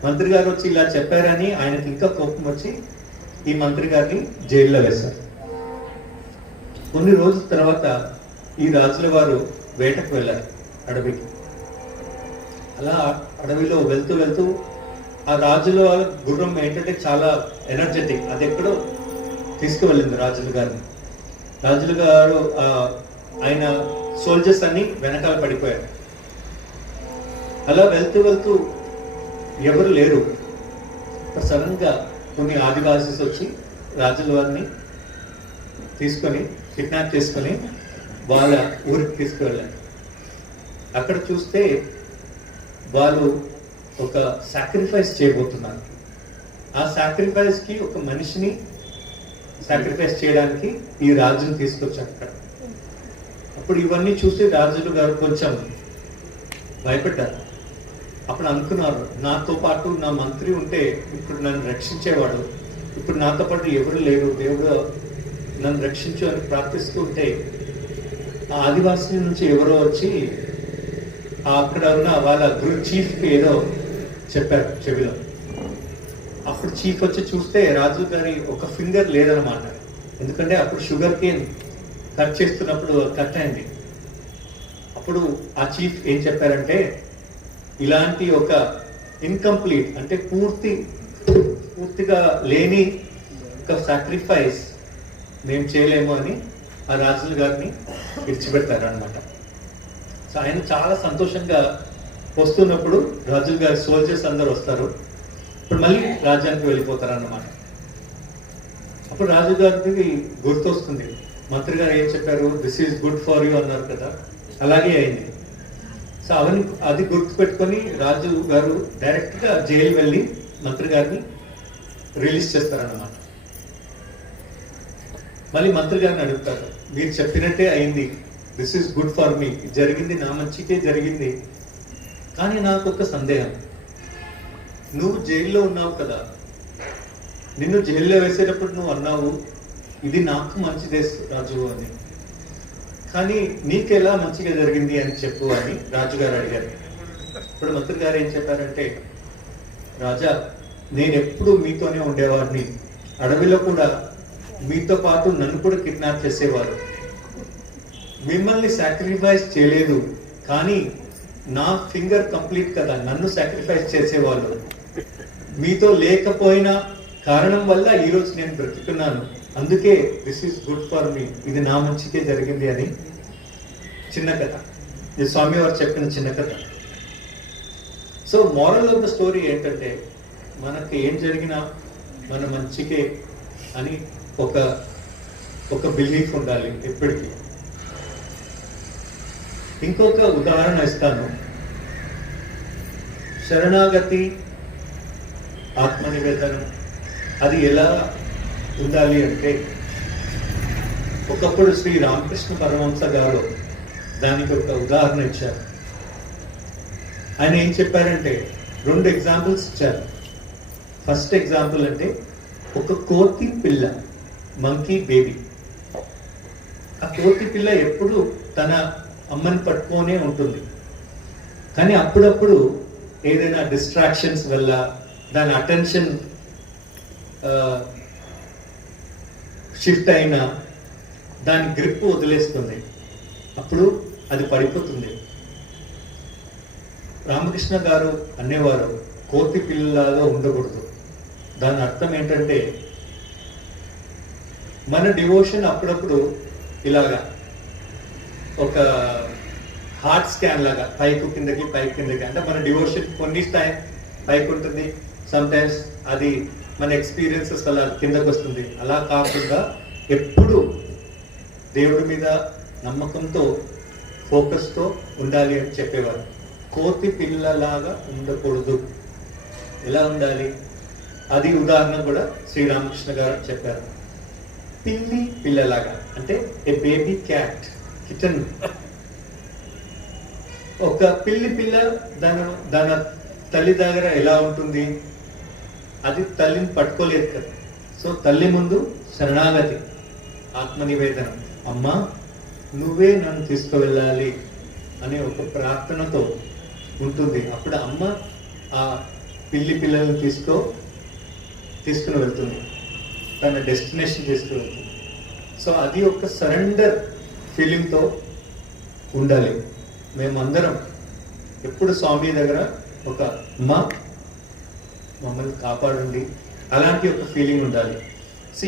మంత్రి గారు వచ్చి ఇలా చెప్పారని ఆయనకి ఇంకా కోపం వచ్చి ఈ మంత్రి గారిని జైల్లో వేశారు. కొన్ని రోజుల తర్వాత ఈ రాజుల వారు వేటకు వెళ్ళారు అడవికి. అలా అడవిలో వెళ్తూ వెళ్తూ ఆ రాజుల వాళ్ళ గుర్రం ఏంటంటే చాలా ఎనర్జెటిక్, అది ఎక్కడో తీసుకువెళ్ళింది రాజులు గారిని. రాజులు గారు ఆయన సోల్జర్స్ అన్ని వెనకాల పడిపోయారు. అలా వెళ్తూ వెళ్తూ ఎవరు లేరు. సడన్ గా కొన్ని ఆదివాసీస్ వచ్చి రాజుల వారిని తీసుకొని కిడ్నాప్ చేసుకొని వాళ్ళ ఊరికి తీసుకువెళ్ళారు. అక్కడ చూస్తే వాళ్ళు ఒక సాక్రిఫైస్ చేయబోతున్నారు. ఆ సాక్రిఫైస్ కి ఒక మనిషిని సాక్రిఫైస్ చేయడానికి ఈ రాజుని తీసుకొచ్చారు అక్కడ. అప్పుడు ఇవన్నీ చూసి రాజులు గారు కొంచెం భయపడ్డారు. అప్పుడు అనుకున్నారు, నాతో పాటు నా మంత్రి ఉంటే ఇప్పుడు నన్ను రక్షించేవాడు, ఇప్పుడు నాతో పాటు ఎవరు లేరు, దేవుడు నన్ను రక్షించు అని ప్రార్థిస్తూ ఉంటే ఆ ఆదివాసీ నుంచి ఎవరో వచ్చి అక్కడ ఉన్న వాళ్ళ చీఫ్కి ఏదో చెప్పారు చెవిలో. అప్పుడు చీఫ్ వచ్చి చూస్తే రాజు గారి ఒక ఫింగర్ లేదనమాట, ఎందుకంటే అప్పుడు షుగర్ కేన్ కట్ చేస్తున్నప్పుడు కట్ అయింది. అప్పుడు ఆ చీఫ్ ఏం చెప్పారంటే, ఇలాంటి ఒక ఇన్కంప్లీట్ అంటే పూర్తిగా లేని ఒక సాక్రిఫైస్ మేము చేయలేము అని ఆ రాజుల గారిని విడిచిపెడతారు అనమాట. సో ఆయన చాలా సంతోషంగా వస్తున్నప్పుడు రాజుల గారి సోల్జర్స్ అందరు వస్తారు. ఇప్పుడు మళ్ళీ రాజ్యానికి వెళ్ళిపోతారు అన్నమాట. అప్పుడు రాజు గారికి గుర్తొస్తుంది, మంత్రి గారు ఏం చెప్పారు, this is good for you అన్నారు కదా, అలాగే అయింది. సో అది గుర్తు పెట్టుకొని రాజు గారు డైరెక్ట్ గా జైలు వెళ్ళి మంత్రి గారిని రిలీజ్ చేస్తారన్నమాట. మళ్ళీ మంత్రి గారిని అడుగుతారు, మీరు చెప్పినట్టే అయింది, this is good for me, జరిగింది నా మంచికే జరిగింది, కానీ నాకు ఒక సందేహం, నువ్వు జైల్లో ఉన్నావు కదా, నిన్ను జైల్లో వేసేటప్పుడు నువ్వు అన్నావు ఇది నాకు మంచిదే రాజు అని, కానీ నీకెలా మంచిగా జరిగింది అని చెప్పు అని రాజుగారు అడిగారు. ఇప్పుడు మంత్రి గారు ఏం చెప్పారంటే, రాజా నేను ఎప్పుడు మీతోనే ఉండేవాడిని, అడవిలో కూడా మీతో పాటు నన్ను కూడా కిడ్నాప్ చేసేవారు, మిమ్మల్ని సాక్రిఫైస్ చేయలేదు, కానీ నా ఫింగర్ కంప్లీట్ కదా, నన్ను సాక్రిఫైస్ చేసేవాళ్ళు, మీతో లేకపోయిన కారణం వల్ల ఈరోజు నేను బ్రతుకున్నాను, అందుకే this is good for me, ఇది నా మంచికే జరిగింది అని చిన్న కథ. ఇది స్వామి వారు చెప్పిన చిన్న కథ. So moral of the story ఏంటంటే, మనకి ఏం జరిగినా మన మంచికే అని ఒక బిలీఫ్ ఉండాలి ఎప్పటికీ. ఇంకొక ఉదాహరణ ఇస్తాను. శరణాగతి, ఆత్మనివేదనం అది ఎలా ఉండాలి అంటే, ఒకప్పుడు శ్రీ రామకృష్ణ పరమహంస గారు దానికి ఒక ఉదాహరణ ఇచ్చారు. ఆయన ఏం చెప్పారంటే, 2 ఎగ్జాంపుల్స్ ఇచ్చారు. ఫస్ట్ ఎగ్జాంపుల్ అంటే, ఒక కోతి పిల్ల, మంకీ బేబీ. ఆ కోతి పిల్ల ఎప్పుడు తన అమ్మని పట్టుకొనే ఉంటుంది, కానీ అప్పుడప్పుడు ఏదైనా డిస్ట్రాక్షన్స్ వల్ల దాని అటెన్షన్ షిఫ్ట్ అయినా దాని గ్రిప్ వదిలేస్తుంది, అప్పుడు అది పడిపోతుంది. రామకృష్ణ గారు అనేవారు, కోతి పిల్లలాగా ఉండకూడదు. దాని అర్థం ఏంటంటే, మన డివోషన్ అప్పుడప్పుడు ఇలాగా ఒక హార్ట్ స్కాన్ లాగా పైకి కిందకి పైకి కిందకి, అంటే మన డివోషన్ కొన్ని టైం పైకి ఉంటుంది, సమ్ టైమ్స్ అది మన ఎక్స్పీరియన్సెస్ అలా కిందకి వస్తుంది. అలా కాకుండా ఎప్పుడు దేవుడి మీద నమ్మకంతో ఫోకస్తో ఉండాలి అని చెప్పేవారు. కోతి పిల్లలాగా ఉండకూడదు. ఎలా ఉండాలి అది ఉదాహరణ కూడా శ్రీరామకృష్ణ గారు చెప్పారు. పిల్లి పిల్లలాగా అంటే ఏ బేబీ క్యాట్, కిటన్. ఒక పిల్లి పిల్ల దాని తల్లి దగ్గర ఎలా ఉంటుంది, అది తల్లిని పట్టుకోలేదు కదా. సో తల్లి ముందు శరణాగతి, ఆత్మనివేదన, అమ్మా నువ్వే నన్ను తీసుకువెళ్ళాలి అనే ఒక ప్రార్థనతో ఉంటుంది. అప్పుడు అమ్మ ఆ పిల్లి పిల్లల్ని తీసుకుని వెళ్తుంది, తన డెస్టినేషన్ తీసుకుని వెళ్తుంది. సో అది ఒక సరెండర్ ఫీలింగ్తో ఉండాలి. మేమందరం ఎప్పుడు స్వామి దగ్గర ఒక అమ్మ మమ్మల్ని కాపాడండి అలాంటి ఒక ఫీలింగ్ ఉండాలి. సో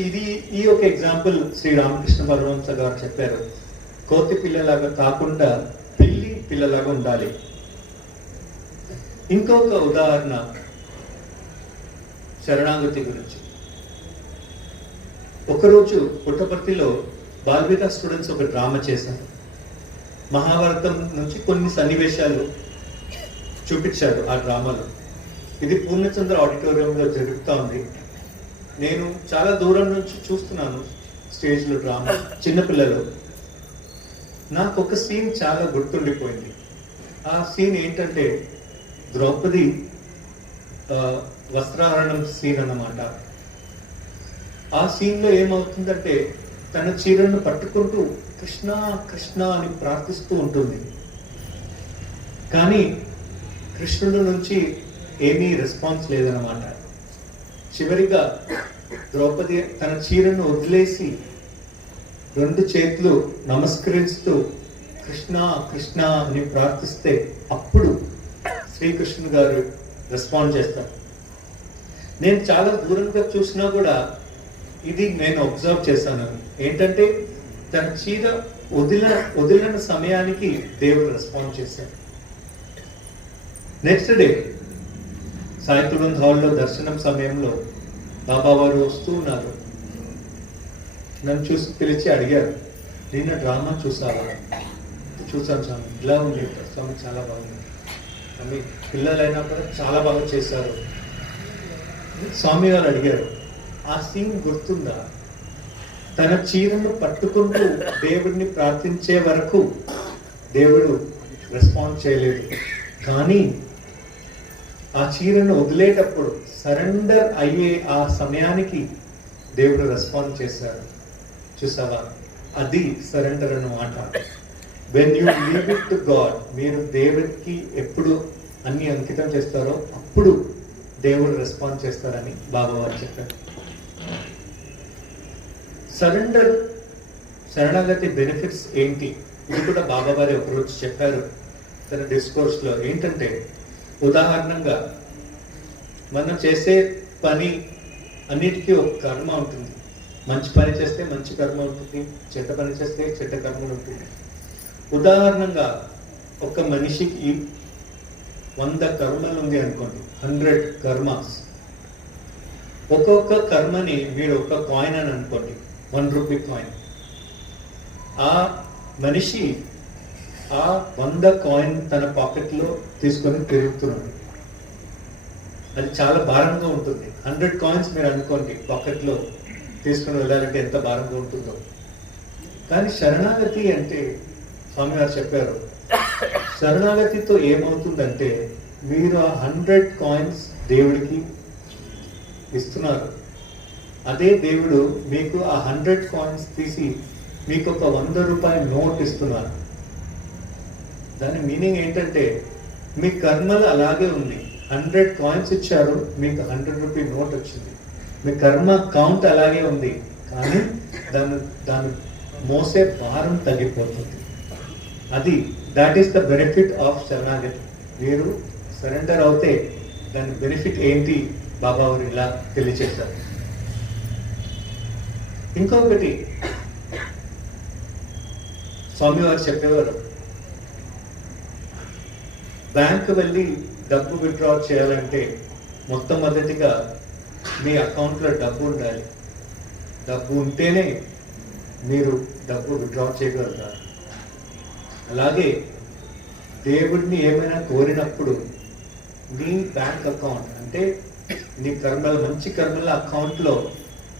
ఈ ఒక ఎగ్జాంపుల్ శ్రీ రామకృష్ణ పరమహంస గారు చెప్పారు. కోతి పిల్లలాగా కాకుండా పిల్లి పిల్లలాగా ఉండాలి. ఇంకొక ఉదాహరణ శరణాగతి గురించి. ఒకరోజు పుట్టపర్తిలో బాల్ వికాస్ స్టూడెంట్స్ ఒక డ్రామా చేశారు. మహాభారతం నుంచి కొన్ని సన్నివేశాలు చూపించారు ఆ డ్రామాలో. ఇది పూర్ణచంద్ర ఆడిటోరియంలో జరుగుతూ ఉంది. నేను చాలా దూరం నుంచి చూస్తున్నాను స్టేజ్లో డ్రామా, చిన్నపిల్లలు. నాకు ఒక సీన్ చాలా గుర్తుండిపోయింది. ఆ సీన్ ఏంటంటే ద్రౌపది వస్త్రాహరణం సీన్ అన్నమాట. ఆ సీన్లో ఏమవుతుందంటే తన చీరను పట్టుకుంటూ కృష్ణ కృష్ణ అని ప్రార్థిస్తూ ఉంటుంది. కానీ కృష్ణుడి నుంచి ఏమీ రెస్పాన్స్ లేదన్నమాట. చివరిగా ద్రౌపది తన చీరను వదిలేసి 2 చేతులు నమస్కరిస్తూ కృష్ణ కృష్ణ అని ప్రార్థిస్తే అప్పుడు శ్రీకృష్ణుడు గారు రెస్పాండ్ చేస్తారు. నేను చాలా దూరంగా చూసినా కూడా ఇది నేను అబ్జర్వ్ చేశాను. ఏంటంటే తన చీర వదిలిన సమయానికి దేవుడు రెస్పాండ్ చేశాడు. నెక్స్ట్ డే సాయి తులంద్ హాల్లో దర్శనం సమయంలో బాబా వారు వస్తూ ఉన్నారు. నన్ను చూసి పిలిచి అడిగారు, నిన్న డ్రామా చూసావా? చూసాను స్వామి. ఇలా ఉంది స్వామి, చాలా బాగుంది. అని పిల్లలైనా కూడా చాలా బాగా చేశారు. స్వామి గారు అడిగారు, ఆ సీన్ గుర్తుందా? తన చీరను పట్టుకుంటూ దేవుడిని ప్రార్థించే వరకు దేవుడు రెస్పాండ్ చేయలేదు. కానీ ఆ చీరను వదిలేటప్పుడు సరెండర్ అయ్యే ఆ సమయానికి దేవుడు రెస్పాండ్ చేశాడు. చూసావా, అది సరెండర్ అన్నమాట. When you leave it to God, మీరు దేవుడికి ఎప్పుడు అన్ని అంకితం చేస్తారో అప్పుడు దేవుడు రెస్పాండ్ చేస్తారని బాబా వారు చెప్పారు. శరణాగతి బెనిఫిట్స్ ఏంటి? ఇది కూడా బాబా వారి ఒకరోజు చెప్పారు తన డిస్కోర్స్ లో. ఏంటంటే ఉదాహరణంగా మనం చేసే పని అన్నిటికీ ఒక కర్మ ఉంటుంది. మంచి పని చేస్తే మంచి కర్మ ఉంటుంది, చెడ్డ పని చేస్తే చెడ్డ కర్మలు ఉంటుంది. ఉదాహరణంగా ఒక మనిషికి 100 కర్మలు ఉంది అనుకోండి, 100 కర్మాస్. ఒక్కొక్క కర్మని మీరు ఒక కాయిన్ అని అనుకోండి, 1 రూపీ కాయిన్. ఆ మనిషి ఆ 100 కాయిన్ తన పాకెట్లో తీసుకొని తిరుగుతున్నాడు. అది చాలా భారంగా ఉంటుంది. 100 కాయిన్స్ మీరు అనుకోండి పాకెట్లో తీసుకుని వెళ్ళాలంటే ఎంత భారంగా ఉంటుందో. కానీ శరణాగతి అంటే స్వామి గారు చెప్పారు, శరణాగతితో ఏమవుతుందంటే మీరు ఆ 100 కాయిన్స్ దేవుడికి ఇస్తున్నారు. అదే దేవుడు మీకు ఆ 100 కాయిన్స్ తీసి మీకు ఒక 100 రూపాయల నోట్ ఇస్తున్నారు. దాని మీనింగ్ ఏంటంటే మీ కర్మలు అలాగే ఉంది. 100 కాయిన్స్ ఇచ్చారు, మీకు 100 రూపీ నోట్ వచ్చింది. మీ కర్మ కౌంట్ అలాగే ఉంది, కానీ దాని మోసే భారం తగ్గిపోతుంది. That is the benefit of శరణాగతి. మీరు సరెండర్ అవుతే దాని బెనిఫిట్ ఏంటి బాబా వారు ఇలా తెలియచేస్తారు. ఇంకొకటి స్వామివారు చెప్పేవారు, బ్యాంక్ వెళ్ళి డబ్బు విత్డ్రా చేయాలంటే మొట్టమొదటిగా మీ అకౌంట్లో డబ్బు ఉండాలి. డబ్బు ఉంటేనే మీరు డబ్బు విత్డ్రా చేయగలుగుతారు. అలాగే దేవుడిని ఏమైనా కోరినప్పుడు నీ బ్యాంక్ అకౌంట్ అంటే నీ కర్మల మంచి కర్మల అకౌంట్లో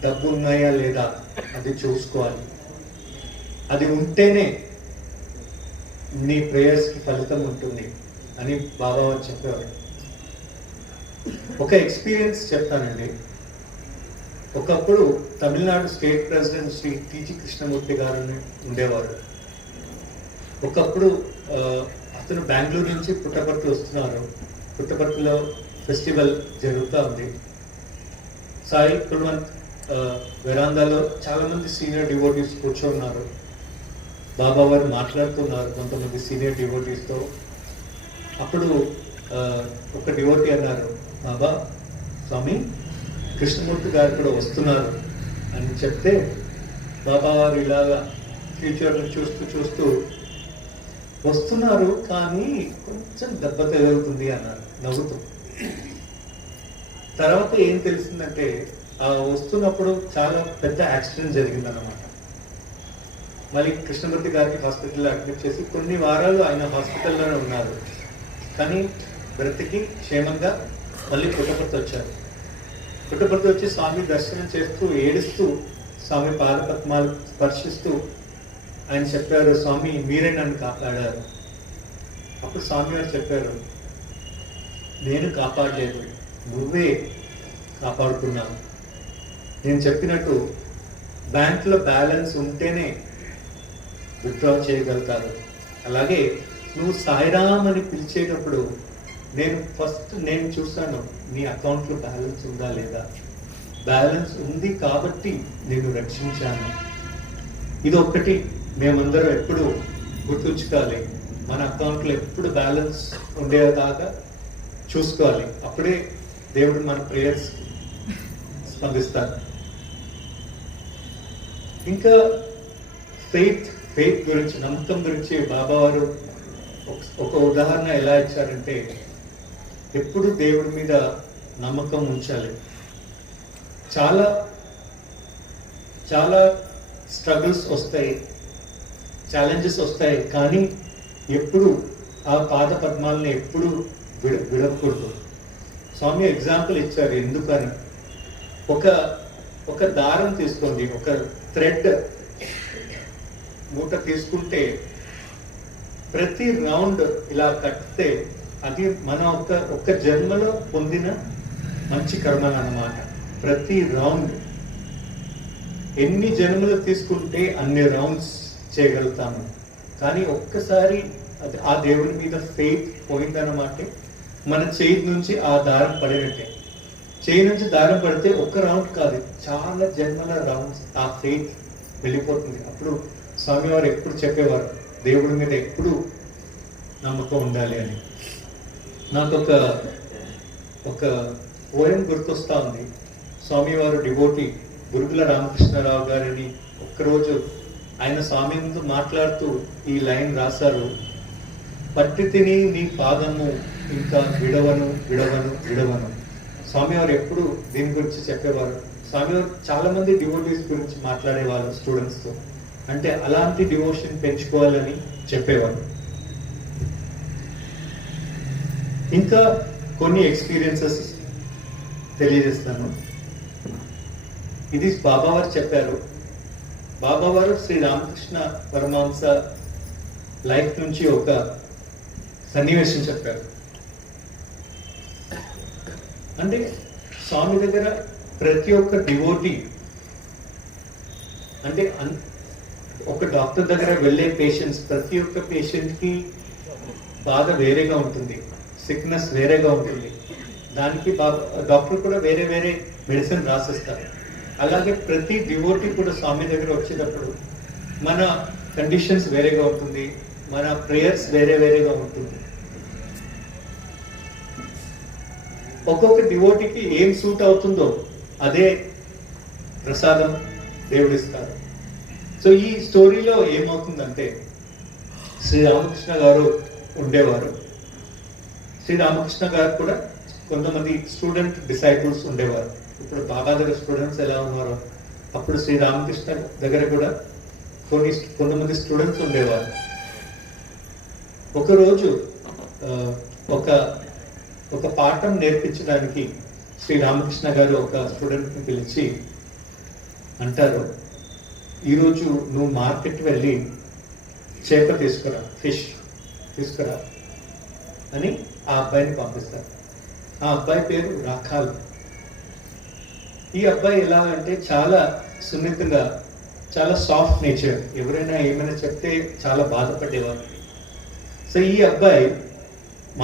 డబ్బు ఉన్నాయా లేదా అది చూసుకోవాలి. అది ఉంటేనే నీ ప్రేయర్స్కి ఫలితం ఉంటుంది అని బాబా చెప్పేవారు. ఒక ఎక్స్పీరియన్స్ చెప్తానండి. ఒకప్పుడు Tamil Nadu state president Shri T G Krishnamurthy గారు ఉండేవారు. ఒకప్పుడు అతను బెంగళూరు నుంచి పుట్టపర్తి వస్తున్నారు. పుట్టపర్తిలో ఫెస్టివల్ జరుగుతూ ఉంది. సాయి కుల్వంత్ వెరాందాలో చాలా మంది సీనియర్ డివోటీస్ కూర్చోన్నారు. బాబా వారు మాట్లాడుతున్నారు కొంతమంది సీనియర్ డివోటీస్తో. అప్పుడు ఒక డివోటీ అన్నారు, బాబా స్వామి కృష్ణమూర్తి గారు కూడా వస్తున్నారు అని చెప్తే బాబా వారు ఇలాగా ఫ్యూచర్ని చూస్తూ చూస్తూ వస్తున్నారు కానీ కొంచెం దెబ్బ తగులుతుంది అన్నారు నవ్వుతూ. తర్వాత ఏం తెలిసిందంటే ఆ వస్తున్నప్పుడు చాలా పెద్ద యాక్సిడెంట్ జరిగిందన్నమాట. మళ్ళీ కృష్ణమూర్తి గారికి హాస్పిటల్లో అడ్మిట్ చేసి కొన్ని వారాలు ఆయన హాస్పిటల్లోనే ఉన్నారు. కానీ బ్రతికి క్షేమంగా మళ్ళీ పుట్టపర్తి వచ్చారు. పుట్టపర్తి వచ్చి స్వామి దర్శనం చేస్తూ ఏడుస్తూ స్వామి పాదపద్మాలు స్పర్శిస్తూ ఆయన చెప్పారు, స్వామి మీరే నన్ను కాపాడారు. అప్పుడు స్వామి వారు చెప్పారు, నేను కాపాడలేదు, నువ్వే కాపాడుకున్నావు. నేను చెప్పినట్టు బ్యాంకులో బ్యాలెన్స్ ఉంటేనే విత్డ్రా చేయగలుగుతారు. అలాగే నువ్వు సాయిరామ్ అని పిలిచేటప్పుడు నేను చూశాను నీ అకౌంట్లో బ్యాలెన్స్ ఉందా లేదా. బ్యాలెన్స్ ఉంది కాబట్టి నేను రక్షించాను. ఇది ఒక్కటి మేమందరం ఎప్పుడు గుర్తుంచుకోవాలి. మన అకౌంట్లో ఎప్పుడు బ్యాలెన్స్ ఉండేదాకా చూసుకోవాలి. అప్పుడే దేవుడు మన ప్రేయర్స్ స్పందిస్తారు. ఇంకా ఫెయిత్ గురించి, నమ్మకం గురించి బాబా వారు ఒక ఉదాహరణ ఎలా ఇచ్చారంటే, ఎప్పుడు దేవుడి మీద నమ్మకం ఉంచాలి. చాలా చాలా స్ట్రగుల్స్ వస్తాయి, ఛాలెంజెస్ వస్తాయి, కానీ ఎప్పుడు ఆ పాద పద్మాలని ఎప్పుడు విడకూడదు. స్వామి ఎగ్జాంపుల్ ఇచ్చారు ఎందుకని. ఒక దారం తీసుకోండి, ఒక థ్రెడ్ మూట తీసుకుంటే ప్రతి రౌండ్ ఇలా కట్టితే అది మన ఒక్క జన్మలో పొందిన మంచి కర్మలు అన్నమాట. ప్రతి రౌండ్ ఎన్ని జన్మలు తీసుకుంటే అన్ని రౌండ్స్ చేయగలుగుతాము. కానీ ఒక్కసారి అది ఆ దేవుని మీద ఫెయిత్ పోయిందన్నమాట, మన చేయి నుంచి ఆ దారం పడినట్టే. చేయి నుంచి దారం పడితే ఒక్క రౌండ్ కాదు, చాలా జన్మల రౌండ్స్ ఆ ఫెయిత్ వెళ్ళిపోతుంది. అప్పుడు స్వామివారు ఎప్పుడు చెప్పేవారు, దేవుడి మీద ఎప్పుడు నమ్మకం ఉండాలి అని. నాకు ఒక పోయం గుర్తొస్తా ఉంది. స్వామివారు డివోటీ గురుగుల రామకృష్ణరావు గారిని ఒక్కరోజు ఆయన స్వామి ముందు మాట్లాడుతూ ఈ లైన్ రాశారు, పట్టి తిని నీ పాదము ఇంకా విడవను విడవను విడవను. స్వామివారు ఎప్పుడు దీని గురించి చెప్పేవారు. స్వామివారు చాలా మంది డివోటీస్ గురించి మాట్లాడేవారు స్టూడెంట్స్తో. అంటే అలాంటి డివోషన్ పెంచుకోవాలని చెప్పేవారు. ఇంకా కొన్ని ఎక్స్పీరియన్సెస్ తెలియజేస్తాను. ఇది బాబావారు చెప్పారు. బాబావారు శ్రీ రామకృష్ణ పరమహంస లైఫ్ నుంచి ఒక సన్నివేశం చెప్పారు. అంటే స్వామి దగ్గర ప్రతి ఒక్క డివోటీ, అంటే ఒక డాక్టర్ దగ్గర వెళ్ళే పేషెంట్స్, ప్రతి ఒక్క పేషెంట్కి బాధ వేరేగా ఉంటుంది, సిక్నెస్ వేరేగా ఉంటుంది. దానికి డాక్టర్ కూడా వేరే వేరే మెడిసిన్ రాసిస్తారు. అలాగే ప్రతి డివోటీ కూడా స్వామి దగ్గర వచ్చేటప్పుడు మన కండిషన్స్ వేరేగా ఉంటుంది, మన ప్రేయర్స్ వేరేగా ఉంటుంది. ఒక్కొక్క డివోటీకి ఏం సూట్ అవుతుందో అదే ప్రసాదం దేవుడిస్తారు. సో ఈ స్టోరీలో ఏమవుతుందంటే, శ్రీరామకృష్ణ గారు ఉండేవారు. శ్రీరామకృష్ణ గారు కూడా కొంతమంది స్టూడెంట్ డిసైపుల్స్ ఉండేవారు. ఇప్పుడు బాబా దగ్గర స్టూడెంట్స్ ఎలా ఉన్నారో అప్పుడు శ్రీరామకృష్ణ దగ్గర కూడా కొంతమంది స్టూడెంట్స్ ఉండేవారు. ఒకరోజు ఒక పాఠం నేర్పించడానికి శ్రీరామకృష్ణ గారు ఒక స్టూడెంట్ని పిలిచి అంటారు, ఈరోజు నువ్వు మార్కెట్ వెళ్ళి చేప తీసుకురా, ఫిష్ తీసుకురా అని ఆ అబ్బాయిని పంపిస్తారు. ఆ అబ్బాయి పేరు రాఖాల్. ఈ అబ్బాయి ఎలా అంటే చాలా సున్నితంగా, చాలా సాఫ్ట్ నేచర్, ఎవరైనా ఏమైనా చెప్తే చాలా బాధపడేవారు. సో ఈ అబ్బాయి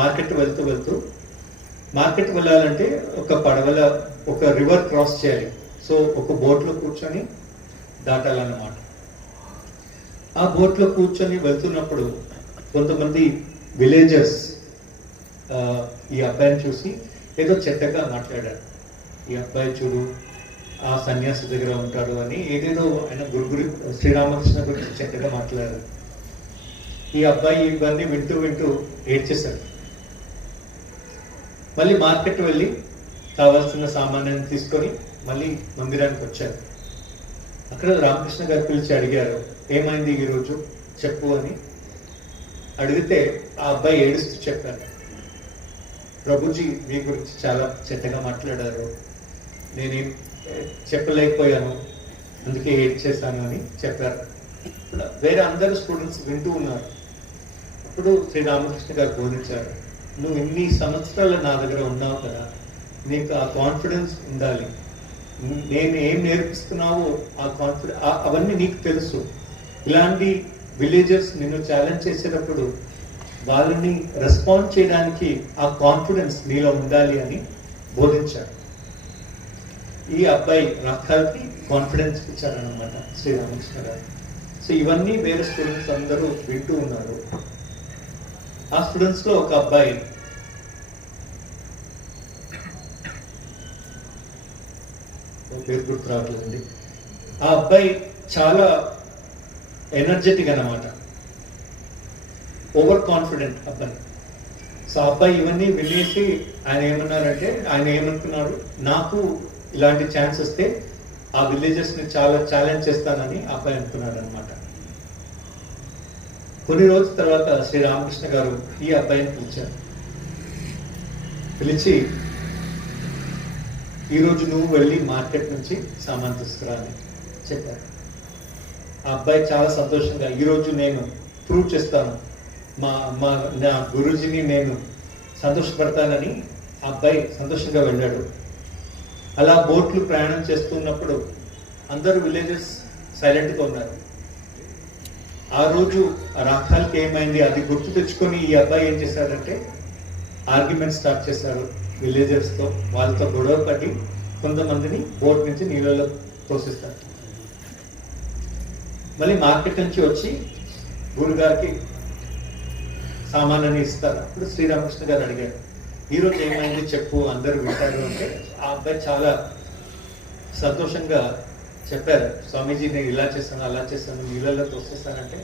మార్కెట్ వెళ్తూ మార్కెట్ వెళ్ళాలంటే ఒక రివర్ క్రాస్ చేయాలి. సో ఒక బోట్లో కూర్చొని దాటాలన్నమాట. ఆ బోట్లో కూర్చొని వెళ్తున్నప్పుడు కొంతమంది విలేజర్స్ ఈ అబ్బాయిని చూసి ఏదో చెడ్డగా మాట్లాడారు. ఈ అబ్బాయి చూడు ఆ సన్యాసి దగ్గర ఉంటాడు అని ఏదేదో ఆయన గురు శ్రీరామకృష్ణ గురించి చెడ్డగా మాట్లాడారు. ఈ అబ్బాయి ఇవన్నీ వింటూ ఏడ్చేశాడు. మళ్ళీ మార్కెట్ వెళ్ళి కావాల్సిన సామాన్యాన్ని తీసుకొని మళ్ళీ మందిరానికి వచ్చారు. అక్కడ రామకృష్ణ గారు పిలిచి అడిగారు, ఏమైంది ఈరోజు చెప్పు అని అడిగితే ఆ అబ్బాయి ఏడుస్తూ చెప్పారు, ప్రభుజీ మీ గురించి చాలా చెడ్డగా మాట్లాడారు, నేనేం చెప్పలేకపోయాను, అందుకే ఏడ్చేశాను అని చెప్పారు. వేరే అందరు స్టూడెంట్స్ వింటూ ఉన్నారు. అప్పుడు శ్రీరామకృష్ణ గారు బోధించారు, నువ్వు ఇన్ని సంవత్సరాలు నా దగ్గర ఉన్నావు కదా, నీకు ఆ కాన్ఫిడెన్స్ ఉండాలి. నేను ఏం నేర్పిస్తున్నావో ఆ కాన్ఫిడెన్స్ అవన్నీ నీకు తెలుసు. ఇలాంటి విలేజర్స్ నిన్ను ఛాలెంజ్ చేసేటప్పుడు వాళ్ళని రెస్పాండ్ చేయడానికి ఆ కాన్ఫిడెన్స్ నీలో ఉండాలి అని బోధించారు. ఈ అబ్బాయి రాఖాల్కి కాన్ఫిడెన్స్ ఇచ్చారనమాట శ్రీరామకృష్ణ గారు. సో ఇవన్నీ వేరే స్టూడెంట్స్ అందరూ వింటూ ఉన్నారు. ఆ స్టూడెంట్స్ లో ఒక అబ్బాయి పేరు గుర్తు రావట్లేదండి. ఆ అబ్బాయి చాలా ఎనర్జెటిక్ అన్నమాట, ఓవర్ కాన్ఫిడెంట్ అబ్బాయి. సో అబ్బాయి ఇవన్నీ వినేసి ఆయన ఏమనుకున్నాడు, నాకు ఇలాంటి ఛాన్స్ వస్తే ఆ విలేజెస్ ని చాలా ఛాలెంజ్ చేస్తానని అబ్బాయి అనుకున్నాడు అనమాట. కొన్ని రోజుల తర్వాత శ్రీరామకృష్ణ గారు ఈ అబ్బాయిని పిలిచారు. పిలిచి ఈరోజు నువ్వు వెళ్ళి మార్కెట్ నుంచి సామాన్ తీసుకురా అని చెప్పారు. ఆ అబ్బాయి చాలా సంతోషంగా, ఈరోజు నేను ప్రూవ్ చేస్తాను, నా గురూజీని నేను సంతోషపడతానని ఆ అబ్బాయి సంతోషంగా వెళ్ళాడు. అలా బోట్లు ప్రయాణం చేస్తున్నప్పుడు అందరూ విలేజెస్ సైలెంట్గా ఉన్నారు. ఆ రోజు రాఖాల్కి ఏమైంది అది గుర్తు తెచ్చుకొని ఈ అబ్బాయి ఏం చేశాడంటే ఆర్గ్యుమెంట్ స్టార్ట్ చేశారు విలేజర్స్తో. వాళ్ళతో గొడవ పడి కొంతమందిని బోట్ నుంచి నీళ్ళలో తోసిస్తారు. మళ్ళీ మార్కెట్ నుంచి వచ్చి గురుగారికి సామాన్ని ఇస్తారు. అప్పుడు శ్రీరామకృష్ణ గారు అడిగారు, ఈరోజు ఏమైంది చెప్పు, అందరూ వింటారు అంటే ఆ అబ్బాయి చాలా సంతోషంగా చెప్పారు, స్వామీజీ నేను ఇలా చేస్తాను అలా చేస్తాను నీళ్ళలో తోసేస్తానంటే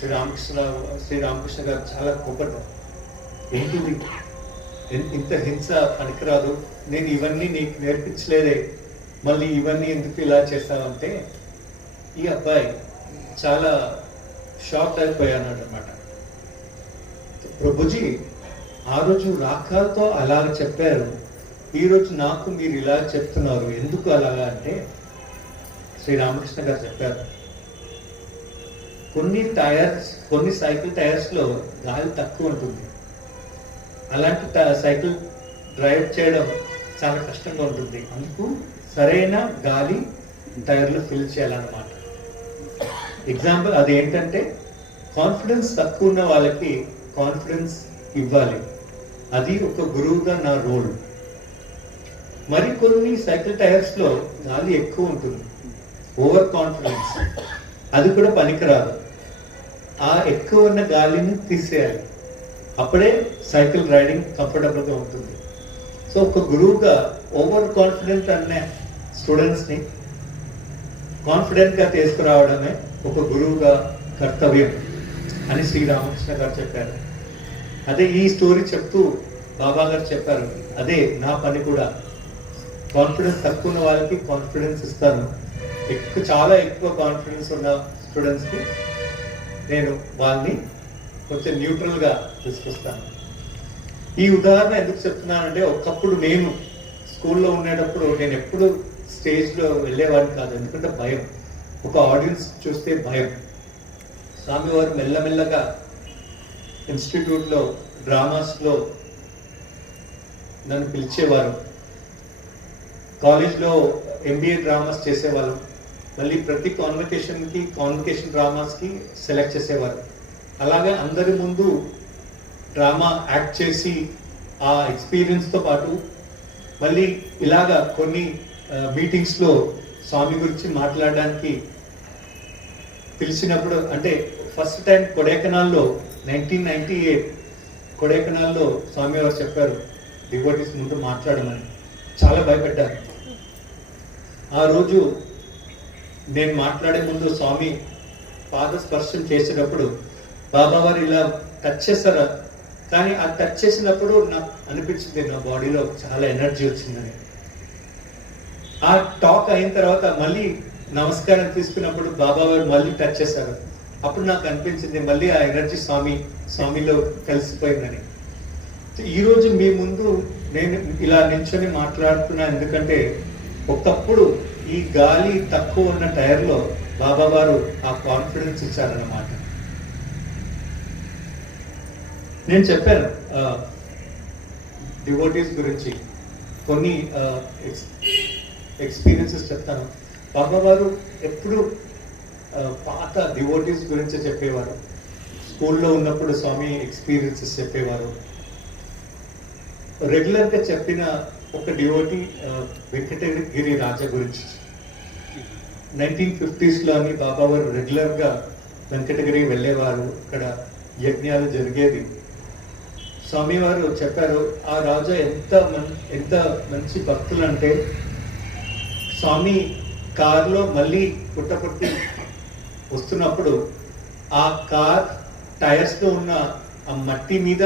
శ్రీరామకృష్ణ గారు చాలా కోపడ్డారు. ఏంటిది, ఇంత హింస పనికిరాదు, నేను ఇవన్నీ నీకు నేర్పించలేదే, మళ్ళీ ఇవన్నీ ఎందుకు ఇలా చేస్తావంటే ఈ అబ్బాయి చాలా షాక్ అయిపోయాడు అనమాట. ప్రభుజీ ఆ రోజు రాఖాల్తో అలాగ చెప్పారు, ఈరోజు నాకు మీరు ఇలా చెప్తున్నారు, ఎందుకు అలాగా అంటే శ్రీరామకృష్ణ గారు చెప్పారు, కొన్ని సైకిల్ టైర్స్ లో గాలి తక్కువ ఉంటుంది, అలాంటి సైకిల్ డ్రైవ్ చేయడం చాలా కష్టంగా ఉంటుంది, అందుకు సరైన గాలి టైర్లు ఫిల్ చేయాలన్నమాట. ఎగ్జాంపుల్ అది ఏంటంటే కాన్ఫిడెన్స్ తక్కువ ఉన్న వాళ్ళకి కాన్ఫిడెన్స్ ఇవ్వాలి, అది ఒక గురువుగా నా రోల్. మరికొన్ని సైకిల్ టైర్స్ లో గాలి ఎక్కువ ఉంటుంది, ఓవర్ కాన్ఫిడెన్స్, అది కూడా పనికిరాదు. ఆ ఎక్కువ ఉన్న గాలిని తీసేయాలి, అప్పుడే సైకిల్ రైడింగ్ కంఫర్టబుల్ గా ఉంటుంది. సో ఒక గురువుగా ఓవర్ కాన్ఫిడెంట్ అనే స్టూడెంట్స్ ని కాన్ఫిడెంట్ గా తీసుకురావడమే ఒక గురువుగా కర్తవ్యం. అని శ్రీరామకృష్ణ గారు చెప్పారు. అదే ఈ స్టోరీ చెప్తూ బాబా గారు చెప్పారు, అదే నా పని కూడా. కాన్ఫిడెన్స్ తక్కువ ఉన్న వాళ్ళకి కాన్ఫిడెన్స్ ఇస్తాను, చాలా ఎక్కువ కాన్ఫిడెన్స్ ఉన్న స్టూడెంట్స్కి నేను వాళ్ళని కొంచెం న్యూట్రల్గా తీసుకొస్తాను. ఈ ఉదాహరణ ఎందుకు చెప్తున్నానంటే, ఒకప్పుడు నేను స్కూల్లో ఉండేటప్పుడు నేను ఎప్పుడు స్టేజ్లో వెళ్ళేవాడిని కాదు, ఎందుకంటే భయం. ఒక ఆడియన్స్ చూస్తే భయం. స్వామివారు మెల్లమెల్లగా ఇన్స్టిట్యూట్లో డ్రామాస్లో నన్ను పిలిచేవారు. కాలేజ్లో MBA డ్రామాస్ చేసేవాళ్ళం. మళ్ళీ ప్రతి కాన్వకేషన్ డ్రామాస్కి సెలెక్ట్ చేసేవారు. అలాగే అందరి ముందు డ్రామా యాక్ట్ చేసి ఆ ఎక్స్పీరియన్స్తో పాటు మళ్ళీ ఇలాగా కొన్ని మీటింగ్స్లో స్వామి గురించి మాట్లాడడానికి పిలిచినప్పుడు, అంటే ఫస్ట్ టైం కొడైకెనాల్లో 1998 కొడైకెనాల్లో స్వామివారు చెప్పారు డివోటీస్ ముందు మాట్లాడమని. చాలా భయపడ్డారు. ఆ రోజు నేను మాట్లాడే ముందు స్వామి పాద స్పర్శం చేసేటప్పుడు బాబావారు ఇలా టచ్ చేశారు. కానీ ఆ టచ్ చేసినప్పుడు నాకు అనిపించింది నా బాడీలో చాలా ఎనర్జీ వచ్చిందని. ఆ టాక్ అయిన తర్వాత మళ్ళీ నమస్కారం తీసుకున్నప్పుడు బాబావారు మళ్ళీ టచ్ చేశారు. అప్పుడు నాకు అనిపించింది మళ్ళీ ఆ ఎనర్జీ స్వామిలో కలిసిపోయిందని. ఈరోజు మీ ముందు నేను ఇలా నించొని మాట్లాడుతున్నా ఎందుకంటే ఒకప్పుడు ఈ గాలి తక్కువ ఉన్న టైర్లో బాబావారు ఆ కాన్ఫిడెన్స్ ఇచ్చారన్నమాట. నేను చెప్పాను డివోటీస్ గురించి కొన్ని ఎక్స్పీరియన్సెస్ చెప్తాను. బాబావారు ఎప్పుడు పాత డివోటీస్ గురించి చెప్పేవారు. స్కూల్లో ఉన్నప్పుడు స్వామి ఎక్స్పీరియన్సెస్ చెప్పేవారు. రెగ్యులర్గా చెప్పిన ఒక డివోటీ వెంకటగిరి రాజా గురించి. 1950s బాబావారు రెగ్యులర్గా వెంకటగిరి వెళ్ళేవారు. అక్కడ యజ్ఞాలు జరిగేది. స్వామివారు చెప్పారు ఆ రాజా ఎంత మంచి భక్తులు అంటే, స్వామి కార్లో మళ్ళీ పుట్టపర్తి వస్తున్నప్పుడు ఆ కార్ టైర్స్లో ఉన్న ఆ మట్టి మీద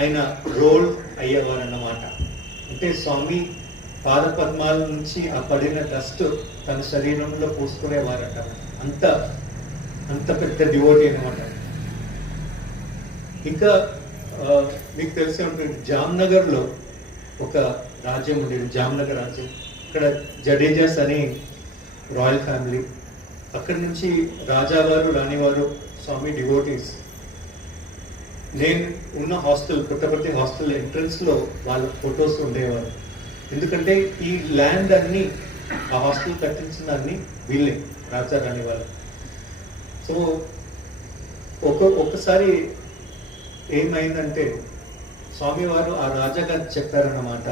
ఆయన రోల్ అయ్యేవారు అన్నమాట. అంటే స్వామి పాద పద్మాల నుంచి ఆ పడిన డస్ట్ తన శరీరంలో పూసుకునేవారట. అంత పెద్ద డివోటీ అనమాట. ఇంకా మీకు తెలిసే ఉంటుంది, జామ్నగర్లో ఒక రాజ్యం ఉండేది, జామ్నగర్ రాజ్యం. ఇక్కడ జడేజాస్ అని రాయల్ ఫ్యామిలీ. అక్కడి నుంచి రాజావారు రాణివారు స్వామి డివోటీస్. నేను ఉన్న హాస్టల్ పుట్టపర్తి హాస్టల్ ఎంట్రన్స్లో వాళ్ళ ఫొటోస్ ఉండేవారు. ఎందుకంటే ఈ ల్యాండ్ అన్ని ఆ హాస్టల్ కట్టించిన అన్ని వీళ్ళే, రాజా రాణి వాళ్ళు. సో ఒకసారి ఏమైందంటే స్వామివారు ఆ రాజా గారు చెప్పారన్నమాట,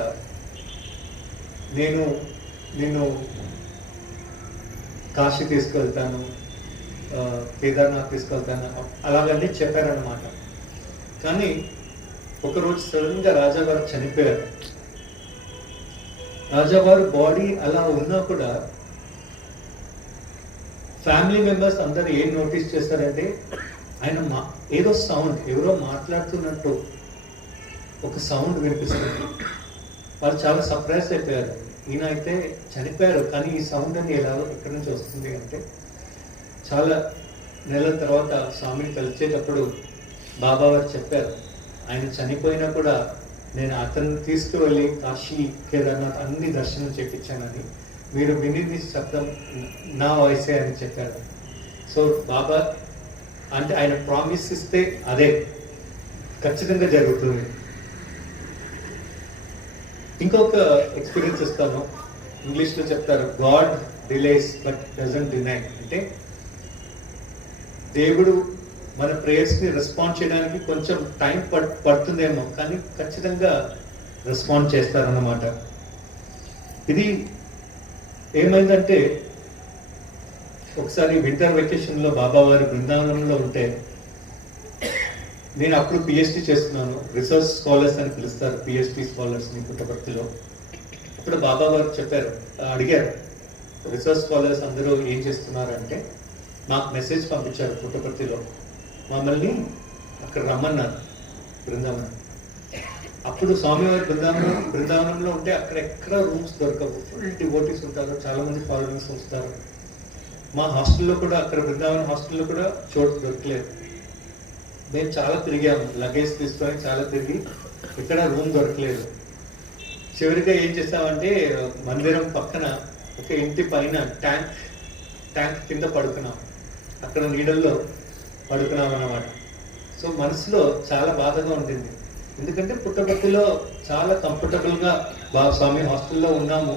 నేను కాశీ తీసుకెళ్తాను, కేదార్నాథ్ తీసుకెళ్తాను, అలాగన్నీ చెప్పారన్నమాట. కానీ ఒకరోజు సడన్గా రాజావారు చనిపోయారు. రాజావారు బాడీ అలా ఉన్నా కూడా ఫ్యామిలీ మెంబర్స్ అందరు ఏం నోటీస్ చేస్తారంటే, ఆయన ఏదో సౌండ్, ఎవరో మాట్లాడుతున్నట్టు ఒక సౌండ్ వినిపిస్తుంది. వాళ్ళు చాలా సర్ప్రైజ్ అయిపోయారు. ఈయన అయితే చనిపోయారు, కానీ ఈ సౌండ్ అని ఎక్కడి నుంచి వస్తుంది అంటే, చాలా నెలల తర్వాత స్వామిని కలిసేటప్పుడు బాబావారు చెప్పారు, ఆయన చనిపోయినా కూడా నేను అతన్ని తీసుకువెళ్ళి కాశీ కేదార్నాథ్ అన్ని దర్శనం చేయించానని, మీరు విని శబ్దం నా వయసే అని చెప్పారు. సో బాబా అంటే ఆయన ప్రామిస్ ఇస్తే అదే ఖచ్చితంగా జరుగుతుంది. ఇంకొక ఎక్స్పీరియన్స్ ఇస్తాను. ఇంగ్లీష్లో చెప్తారు, God delays but doesn't deny. అంటే దేవుడు మన ప్రేయర్స్ని రెస్పాండ్ చేయడానికి కొంచెం టైం పడుతుందేమో, కానీ ఖచ్చితంగా రెస్పాండ్ చేస్తారన్నమాట. ఇది ఏమైందంటే, ఒకసారి వింటర్ వెకేషన్లో బాబావారి బృందావనంలో ఉంటే, నేను అప్పుడు PhD చేస్తున్నాను. రీసెర్చ్ స్కాలర్స్ అని పిలుస్తారు PhD స్కాలర్స్ని పుట్టపర్తిలో. అప్పుడు బాబావారు అడిగారు, రీసెర్చ్ స్కాలర్స్ అందరూ ఏం చేస్తున్నారంటే, నాకు మెసేజ్ పంపించారు పుట్టపర్తిలో, మమ్మల్ని అక్కడ రమ్మన్నారు బృందావనం. అప్పుడు స్వామివారి బృందావనంలో ఉంటే అక్కడ ఎక్కడ రూమ్స్ దొరకవు, ఫుల్ డివోటీస్ ఉంటారు, చాలా మంది ఫాలోవర్స్ వస్తారు. మా హాస్టల్లో కూడా అక్కడ బృందావనం హాస్టల్లో కూడా చోటు దొరకలేదు. మేము చాలా తిరిగాము, లగేజ్ తీసుకొని చాలా తిరిగి ఇక్కడ రూమ్ దొరకలేదు. చివరిగా ఏం చేసామంటే మందిరం పక్కన ఒక ఇంటి పైన ట్యాంక్ కింద పడుకున్నాం, అక్కడ నీడల్లో పడుకున్నాం అన్నమాట. సో మనసులో చాలా బాధగా ఉంటుంది, ఎందుకంటే పుట్టపర్తిలో చాలా కంఫర్టబుల్గా స్వామి హాస్టల్లో ఉన్నాము.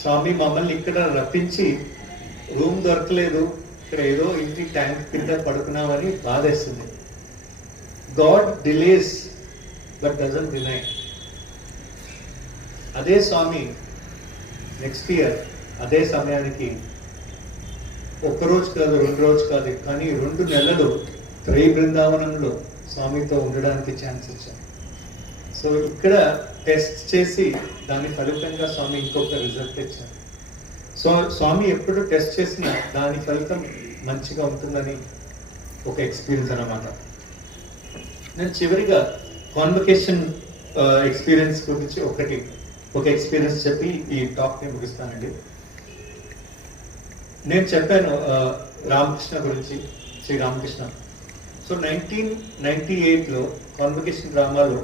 స్వామి మమ్మల్ని ఇక్కడ రప్పించి రూమ్ దొరకలేదు, ఇక్కడ ఏదో ఇంటి ట్యాంక్ కింద పడుకున్నామని బాధేస్తుంది. God delays but doesn't deny. అదే స్వామి నెక్స్ట్ ఇయర్ అదే సమయానికి ఒక్కరోజు కాదు, 2 రోజు కాదు, కానీ 2 నెలలు త్రై బృందావనంలో స్వామితో ఉండడానికి ఛాన్స్ ఇచ్చాం. సో ఇక్కడ టెస్ట్ చేసి దాని ఫలితంగా స్వామి ఇంకొక రిజల్ట్ ఇచ్చారు. సో స్వామి ఎప్పుడు టెస్ట్ చేసినా దాని ఫలితం మంచిగా ఉంటుందని ఒక ఎక్స్పీరియన్స్ అన్నమాట. నేను చివరిగా కాన్వకేషన్ ఎక్స్పీరియన్స్ గురించి ఒక ఎక్స్పీరియన్స్ చెప్పి ఈ టాక్ని ముగిస్తానండి. నేను చెప్పాను రామకృష్ణ గురించి, శ్రీ రామకృష్ణ. సో 1998లో కాన్వకేషన్ డ్రామాలో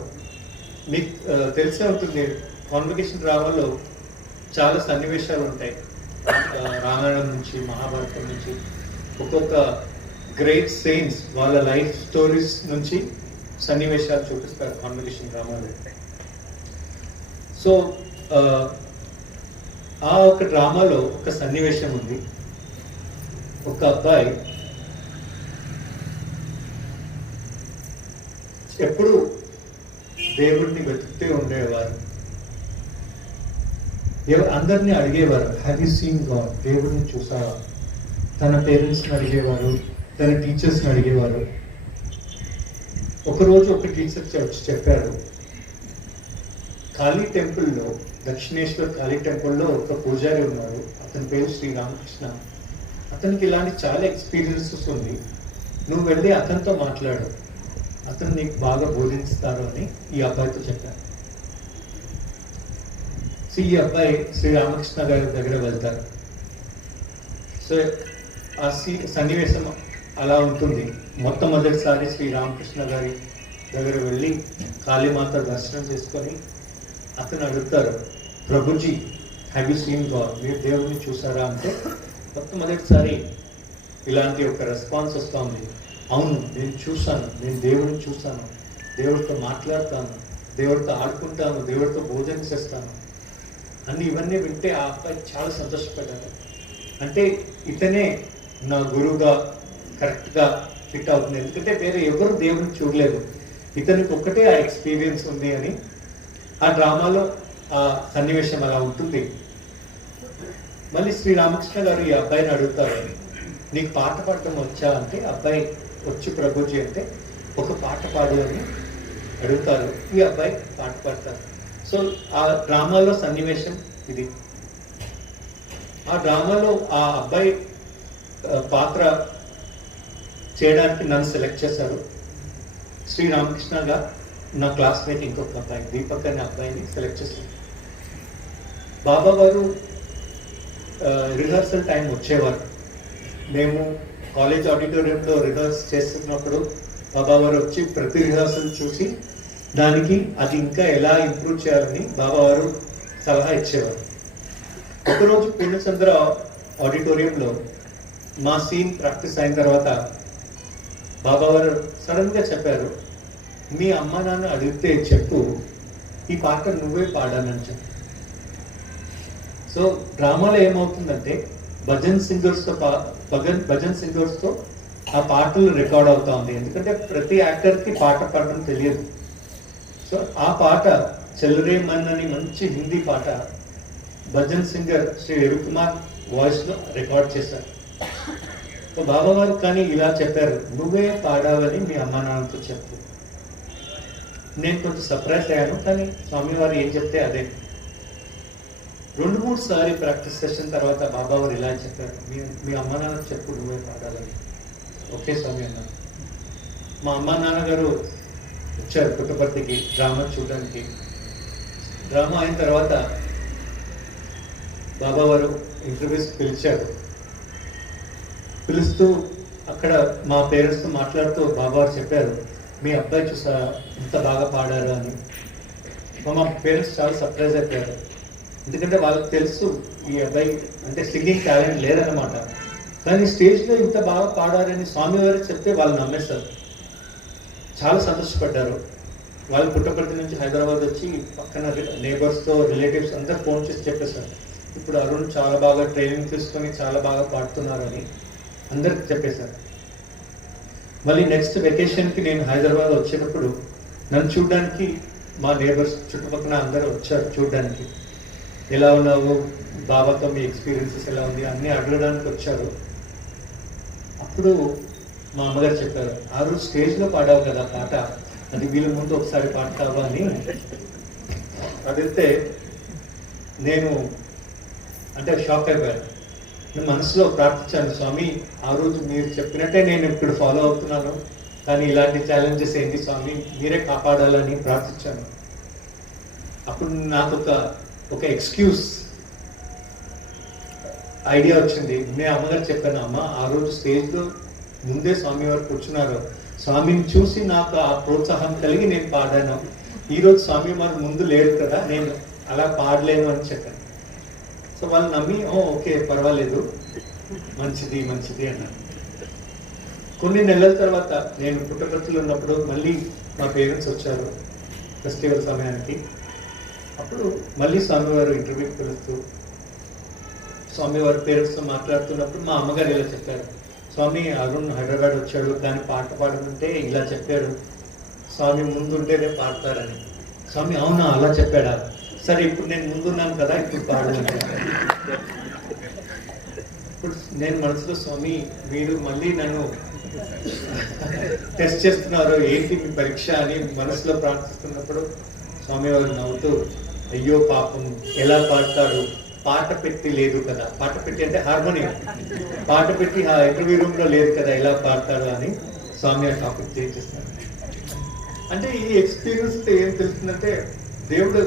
మీకు తెలిసే ఉంటుంది, కాన్వకేషన్ డ్రామాలో చాలా సన్నివేశాలు ఉంటాయి. రామాయణం నుంచి, మహాభారతం నుంచి ఒక్కొక్క గ్రేట్ సెయింట్స్ వాళ్ళ లైఫ్ స్టోరీస్ నుంచి సన్నివేశాలు చూపిస్తారు కాన్వకేషన్ డ్రామాలో. సో ఆ ఒక డ్రామాలో ఒక సన్నివేశం ఉంది. ఒక అబ్బాయి ఎప్పుడు దేవుడిని వెతుకుతూ ఉండేవారు, అందరినీ అడిగేవారు, హ్యావ్ యూ సీన్ గాడ్, దేవుడిని చూసావా? తన పేరెంట్స్ని అడిగేవారు, తన టీచర్స్ని అడిగేవారు. ఒకరోజు ఒక టీచర్ చెప్పారు, కాళీ టెంపుల్లో, దక్షిణేశ్వర్ కాళీ టెంపుల్లో ఒక పూజారి ఉన్నారు, అతని పేరు శ్రీ రామకృష్ణ. అతనికి ఇలాంటి చాలా ఎక్స్పీరియన్సెస్ ఉంది, నువ్వు వెళ్ళి అతనితో మాట్లాడు, అతను నీకు బాగా బోధిస్తారు అని ఈ అబ్బాయితో చెప్పారు. సో ఈ అబ్బాయి శ్రీ రామకృష్ణ గారి దగ్గర వెళ్తారు. సో ఆ సన్నివేశం అలా ఉంటుంది. మొట్టమొదటిసారి శ్రీ రామకృష్ణ గారి దగ్గర వెళ్ళి కాళీమాత దర్శనం చేసుకొని అతను అడుగుతారు, Prabhuji have you seen God, మీరు దేవుడిని చూసారా అంటే మొట్టమొదటిసారి ఇలాంటి ఒక రెస్పాన్స్ వస్తుంది, అవును నేను చూశాను, నేను దేవుడిని చూశాను, దేవుడితో మాట్లాడతాను, దేవుడితో ఆడుకుంటాను, దేవుడితో భోజనం చేస్తాను అన్ని. ఇవన్నీ వింటే ఆ అబ్బాయి చాలా సంతోషపడ్డారు. అంటే ఇతనే నా గురువుగా కరెక్ట్గా ఫిట్ అవుతుంది, ఎందుకంటే వేరే ఎవరు దేవుడిని చూడలేదు, ఇతనికి ఒక్కటే ఆ ఎక్స్పీరియన్స్ ఉంది అని. ఆ డ్రామాలో ఆ సన్నివేశం అలా ఉంటుంది. మళ్ళీ శ్రీ రామకృష్ణ గారు ఈ అబ్బాయిని అడుగుతారు, నీకు పాట పాడటం వచ్చా అంటే అబ్బాయి వచ్చి ప్రభుజీ అంటే ఒక పాట పాడు అని అడుగుతారు. ఈ అబ్బాయి పాట పాడతారు. సో ఆ డ్రామాలో సన్నివేశం ఇది. ఆ డ్రామాలో ఆ అబ్బాయి పాత్ర చేయడానికి నన్ను సెలెక్ట్ చేశారు. శ్రీ రామకృష్ణగా నా క్లాస్మేట్ ఇంకొక అబ్బాయి దీపక్ అనే అబ్బాయిని సెలెక్ట్ చేశారు. బాబా గారు రిహర్సల్ టైం వచ్చేవారు. మేము కాలేజ్ ఆడిటోరియంలో రిహర్స్ చేస్తున్నప్పుడు బాబా గారు వచ్చి ప్రతి రిహర్సల్ చూసి దానికి అది ఇంకా ఎలా ఇంప్రూవ్ చేయాలని బాబా గారు సలహా ఇచ్చేవారు. ఒకరోజు పూర్ణచంద్ర ఆడిటోరియంలో మా సీన్ ప్రాక్టీస్ అయిన తర్వాత బాబా గారు సడన్గా చెప్పారు, మీ అమ్మ నాన్న అడిగితే చెప్పు, ఈ పాట నువ్వే పాడానని చెప్పు. సో డ్రామాలో ఏమవుతుందంటే భజన్ సింగర్స్తో ఆ పాటలు రికార్డ్ అవుతా ఉంది, ఎందుకంటే ప్రతి యాక్టర్కి పాట పాడడం తెలియదు. సో ఆ పాట చెల్లరే మన్ అని మంచి హిందీ పాట భజన్ సింగర్ శ్రీ రవికుమార్ వాయిస్లో రికార్డ్ చేశారు. సో బాబా గారు కానీ ఇలా చెప్పారు, నువ్వే పాడాలని మీ అమ్మ నాన్నతో చెప్పు. నేను కొంచెం సర్ప్రైజ్ అయ్యాను, కానీ స్వామివారు ఏం చెప్తే అదే. 2-3 సారి ప్రాక్టీస్ సెషన్ తర్వాత బాబా వారు ఇలా చెప్పారు, మీ అమ్మ నాన్న చెప్పు నువ్వే పాడాలని. ఓకే స్వామి అన్నారు. మా అమ్మ నాన్నగారు వచ్చారు పుట్టపర్తికి డ్రామా చూడడానికి. డ్రామా అయిన తర్వాత బాబా వారు ఇంటర్వ్యూస్ పిలిచారు. పిలుస్తూ అక్కడ మా పేరెంట్స్తో మాట్లాడుతూ బాబా వారు చెప్పారు, మీ అబ్బాయి చూసా ఇంత బాగా పాడారు అని. మా పేరెంట్స్ చాలా సర్ప్రైజ్ అయిపోయారు. ఎందుకంటే వాళ్ళకి తెలుసు ఈ అబ్బాయి అంటే సింగింగ్ టాలెంట్ లేదన్నమాట. కానీ స్టేజ్లో ఇంత బాగా పాడారని స్వామివారు చెప్తే వాళ్ళు నమ్మేశారు. చాలా సంతోషపడ్డారు. వాళ్ళు పుట్టపర్తి నుంచి హైదరాబాద్ వచ్చి పక్కన నేబర్స్తో రిలేటివ్స్ అందరూ ఫోన్ చేసి చెప్పేశారు, ఇప్పుడు అరుణ్ చాలా బాగా ట్రైనింగ్ తీసుకొని చాలా బాగా పాడుతున్నారు అని అందరికి చెప్పేశారు. మళ్ళీ నెక్స్ట్ వెకేషన్కి నేను హైదరాబాద్ వచ్చేటప్పుడు నన్ను చూడడానికి మా నేబర్స్ చుట్టుపక్కల అందరూ వచ్చారు చూడడానికి. ఎలా ఉన్నావు, బాబాతో మీ ఎక్స్పీరియన్సెస్ ఎలా ఉంది అన్నీ అడగడానికి వచ్చారు. అప్పుడు మా అమ్మగారు చెప్పారు, ఆ రోజు స్టేజ్లో పాడావు కదా పాట, అది వీళ్ళ ముందు ఒకసారి పాడతావా అని అడిగితే నేను అంటే షాక్ అయిపోయాను. నేను మనసులో ప్రార్థించాను, స్వామి ఆ రోజు మీరు చెప్పినట్టే నేను ఇప్పుడు ఫాలో అవుతున్నాను, కానీ ఇలాంటి ఛాలెంజెస్ ఏంటి స్వామి, మీరే కాపాడాలని ప్రార్థించాను. అప్పుడు నాకు ఒక ఎక్స్క్యూజ్ ఐడియా వచ్చింది. నేను అమ్మగారు చెప్పాను, అమ్మ ఆ రోజు స్టేజ్లో ముందే స్వామి వారు కూర్చున్నారు, స్వామిని చూసి నాకు ఆ ప్రోత్సాహం కలిగి నేను పాడాను. ఈరోజు స్వామి వారు ముందు లేరు కదా, నేను అలా పాడలేను అని చెప్పాను. సో వాళ్ళు నమ్మి ఓకే పర్వాలేదు, మంచిది మంచిది అన్నారు. కొన్ని నెలల తర్వాత నేను పుట్టపర్తిలో ఉన్నప్పుడు మళ్ళీ మా పేరెంట్స్ వచ్చారు ఫెస్టివల్ సమయానికి. అప్పుడు మళ్ళీ స్వామివారు ఇంటర్వ్యూకి పిలుస్తూ స్వామివారి పేరెంట్స్తో మాట్లాడుతున్నప్పుడు మా అమ్మగారు ఇలా చెప్పారు, స్వామి అరుణ్ హైదరాబాద్ వచ్చాడు కానీ పాట పాడమంటే ఇలా చెప్పాడు, స్వామి ముందుంటేనే పాడతారని. స్వామి అవునా అలా చెప్పాడా, సరే ఇప్పుడు నేను ముందున్నాను కదా ఇప్పుడు పాడమంటే. ఇప్పుడు నేను మనసులో స్వామి మీరు మళ్ళీ నన్ను టెస్ట్ చేస్తున్నారు, ఏంటి మీ పరీక్ష అని మనసులో ప్రార్థిస్తున్నప్పుడు స్వామివారు నవ్వుతూ, అయ్యో పాపం ఎలా పాడతాడు, పాట పెట్టి లేదు కదా, పాట పెట్టి అంటే హార్మోనియం, పాట పెట్టి ఆ ఇంటర్వ్యూ రూమ్ లో లేదు కదా ఎలా పాడతాడు అని స్వామి ఆ టాపిక్ చేంజ్ చేస్తున్నారు. అంటే ఈ ఎక్స్పీరియన్స్ ఏం తెలుస్తుందంటే దేవుడు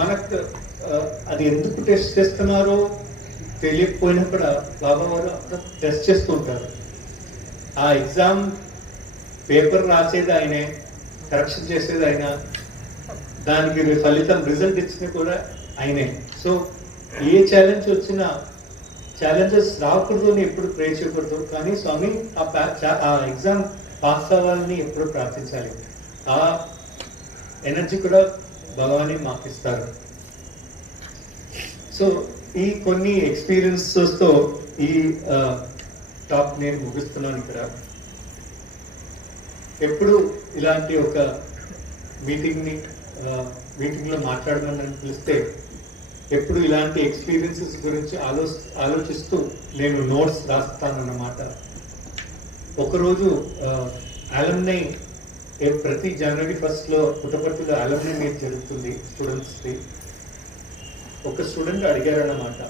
మనకు అది ఎందుకు టెస్ట్ చేస్తున్నారో తెలియకపోయినా కూడా బాబా వారు టెస్ట్ చేస్తూ ఉంటారు. ఆ ఎగ్జామ్ పేపర్ రాసేది ఆయనే, కరెక్షన్ చేసేది ఆయన, దానికి ఫలితం రిజల్ట్ ఇచ్చింది కూడా ఆయనే. సో ఏ ఛాలెంజ్ వచ్చినా ఛాలెంజెస్ రాకూడదు అని ఎప్పుడు ప్రే చేయకూడదు, కానీ స్వామి ఆ ఎగ్జామ్ పాస్ అవ్వాలని ఎప్పుడు ప్రార్థించాలి. ఆ ఎనర్జీ కూడా భగవాన్ని మాకు ఇస్తారు. సో ఈ కొన్ని ఎక్స్పీరియన్సెస్తో ఈ టాక్ నేను ముగిస్తున్నాను. ఇక్కడ ఎప్పుడు ఇలాంటి ఒక మీటింగ్లో మాట్లాడమని పిలిస్తే ఎప్పుడు ఇలాంటి ఎక్స్పీరియన్సెస్ గురించి ఆలోచిస్తూ నేను నోట్స్ రాస్తానన్నమాట. ఒకరోజు అలమ్నై ప్రతి జనవరి 1 పుట్టపర్తిలో అలమ్నై మీట్ జరుగుతుంది స్టూడెంట్స్కి. ఒక స్టూడెంట్ అడిగారన్నమాట,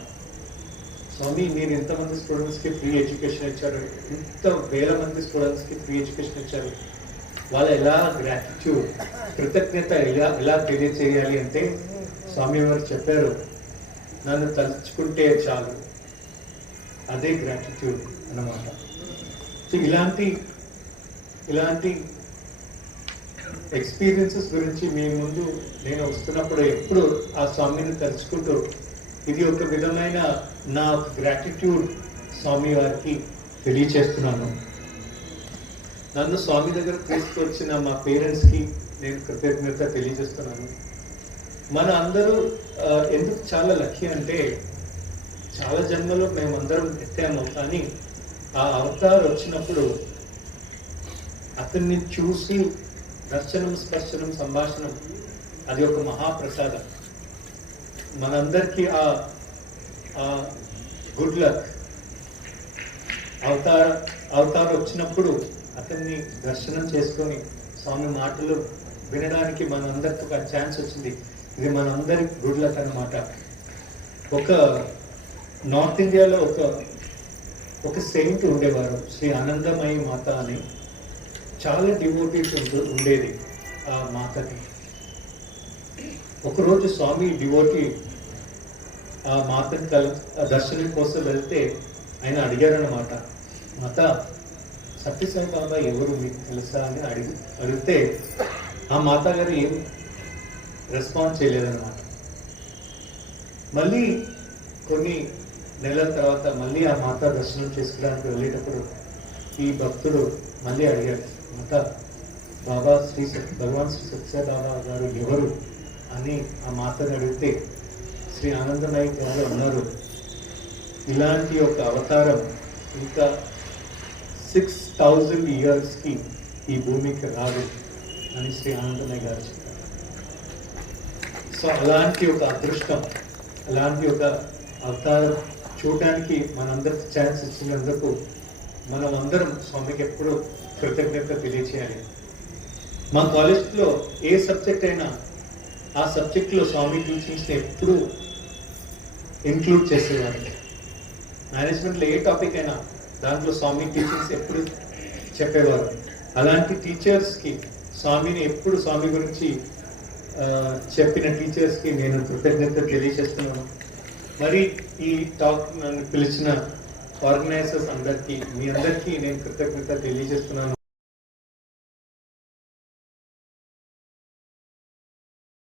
స్వామి మీరు ఇంతమంది స్టూడెంట్స్కి ఫ్రీ ఎడ్యుకేషన్ ఇచ్చారు, ఇంత వేల మంది స్టూడెంట్స్కి ఫ్రీ ఎడ్యుకేషన్ ఇచ్చారు, వాళ్ళ ఎలా గ్రాటిట్యూడ్ కృతజ్ఞత ఎలా తెలియచేయాలి అంటే స్వామి వారు చెప్పారు, నన్ను తలుచుకుంటే చాలు, అదే గ్రాటిట్యూడ్ అన్నమాట. సో ఇలాంటి ఎక్స్పీరియన్సెస్ గురించి మీ ముందు నేను వస్తున్నప్పుడు ఎప్పుడు ఆ స్వామిని తలుచుకుంటూ ఇది ఒక విధమైన నా గ్రాటిట్యూడ్ స్వామి వారికి తెలియచేస్తున్నాను. నన్ను స్వామి దగ్గర తీసుకొచ్చిన మా పేరెంట్స్కి నేను కృతజ్ఞత తెలియజేస్తున్నాను. మన అందరూ ఎందుకు చాలా లక్కీ అంటే చాలా జన్మలో మేమందరం ఎత్తాము, కానీ ఆ అవతారం వచ్చినప్పుడు అతన్ని చూసి దర్శనం స్పర్శనం సంభాషణం అది ఒక మహాప్రసాదం. మనందరికీ ఆ గుడ్ లక్. అవతారం వచ్చినప్పుడు అతన్ని దర్శనం చేసుకొని స్వామి మాటలు వినడానికి మనందరికి ఒక ఛాన్స్ వచ్చింది. ఇది మనందరి గుడ్ లక్ అన్నమాట. ఒక నార్త్ ఇండియాలో ఒక సెయింట్ ఉండేవారు, శ్రీ ఆనందమయి మాత అని. చాలా డివోటీస్ ఉండేది ఆ మాతకి. ఒకరోజు స్వామి డివోటీ ఆ మాతని దర్శనం కోసం వెళ్తే ఆయన అడిగారన్నమాట, మాత సత్యసాయి బాబా ఎవరు మీకు తెలుసా అని అడిగితే ఆ మాత గారు ఏం రెస్పాన్స్ చేయలేదన్నమాట. మళ్ళీ కొన్ని నెలల తర్వాత మళ్ళీ ఆ మాత దర్శనం చేసుకోవడానికి వెళ్ళేటప్పుడు ఈ భక్తుడు మళ్ళీ అడిగాడు, మాత భగవాన్ శ్రీ సత్యసాయి బాబా గారు ఎవరు అని ఆ మాతను అడిగితే శ్రీ ఆనందమయ్య గారు అన్నారు, ఇలాంటి ఒక అవతారం ఇంకా 6000 ఇయర్స్కి ఈ భూమికి రాదు అని శ్రీ ఆనందమయ్య గారు చెప్పారు. సో అలాంటి ఒక అదృష్టం, అలాంటి ఒక అవతారం చూడడానికి మనందరికి ఛాన్స్ ఇచ్చినందుకు మనం అందరం స్వామికి ఎప్పుడు కృతజ్ఞత తెలియచేయాలి. మా కాలేజ్లో ఏ సబ్జెక్ట్ అయినా ఆ సబ్జెక్ట్లో స్వామి టీచింగ్స్ని ఎప్పుడు ఇంక్లూడ్ చేసేవారు. మేనేజ్మెంట్లో ఏ టాపిక్ అయినా దాంట్లో స్వామి టీచింగ్స్ ఎప్పుడు చెప్పేవారు. అలాంటి టీచర్స్కి స్వామిని ఎప్పుడు స్వామి గురించి చెప్పిన టీచర్స్కి నేను కృతజ్ఞత తెలియజేస్తున్నాను. మరి ఈ టాక్ నన్ను పిలిచిన ఆర్గనైజర్స్ అందరికీ, మీ అందరికీ నేను కృతజ్ఞత తెలియజేస్తున్నాను.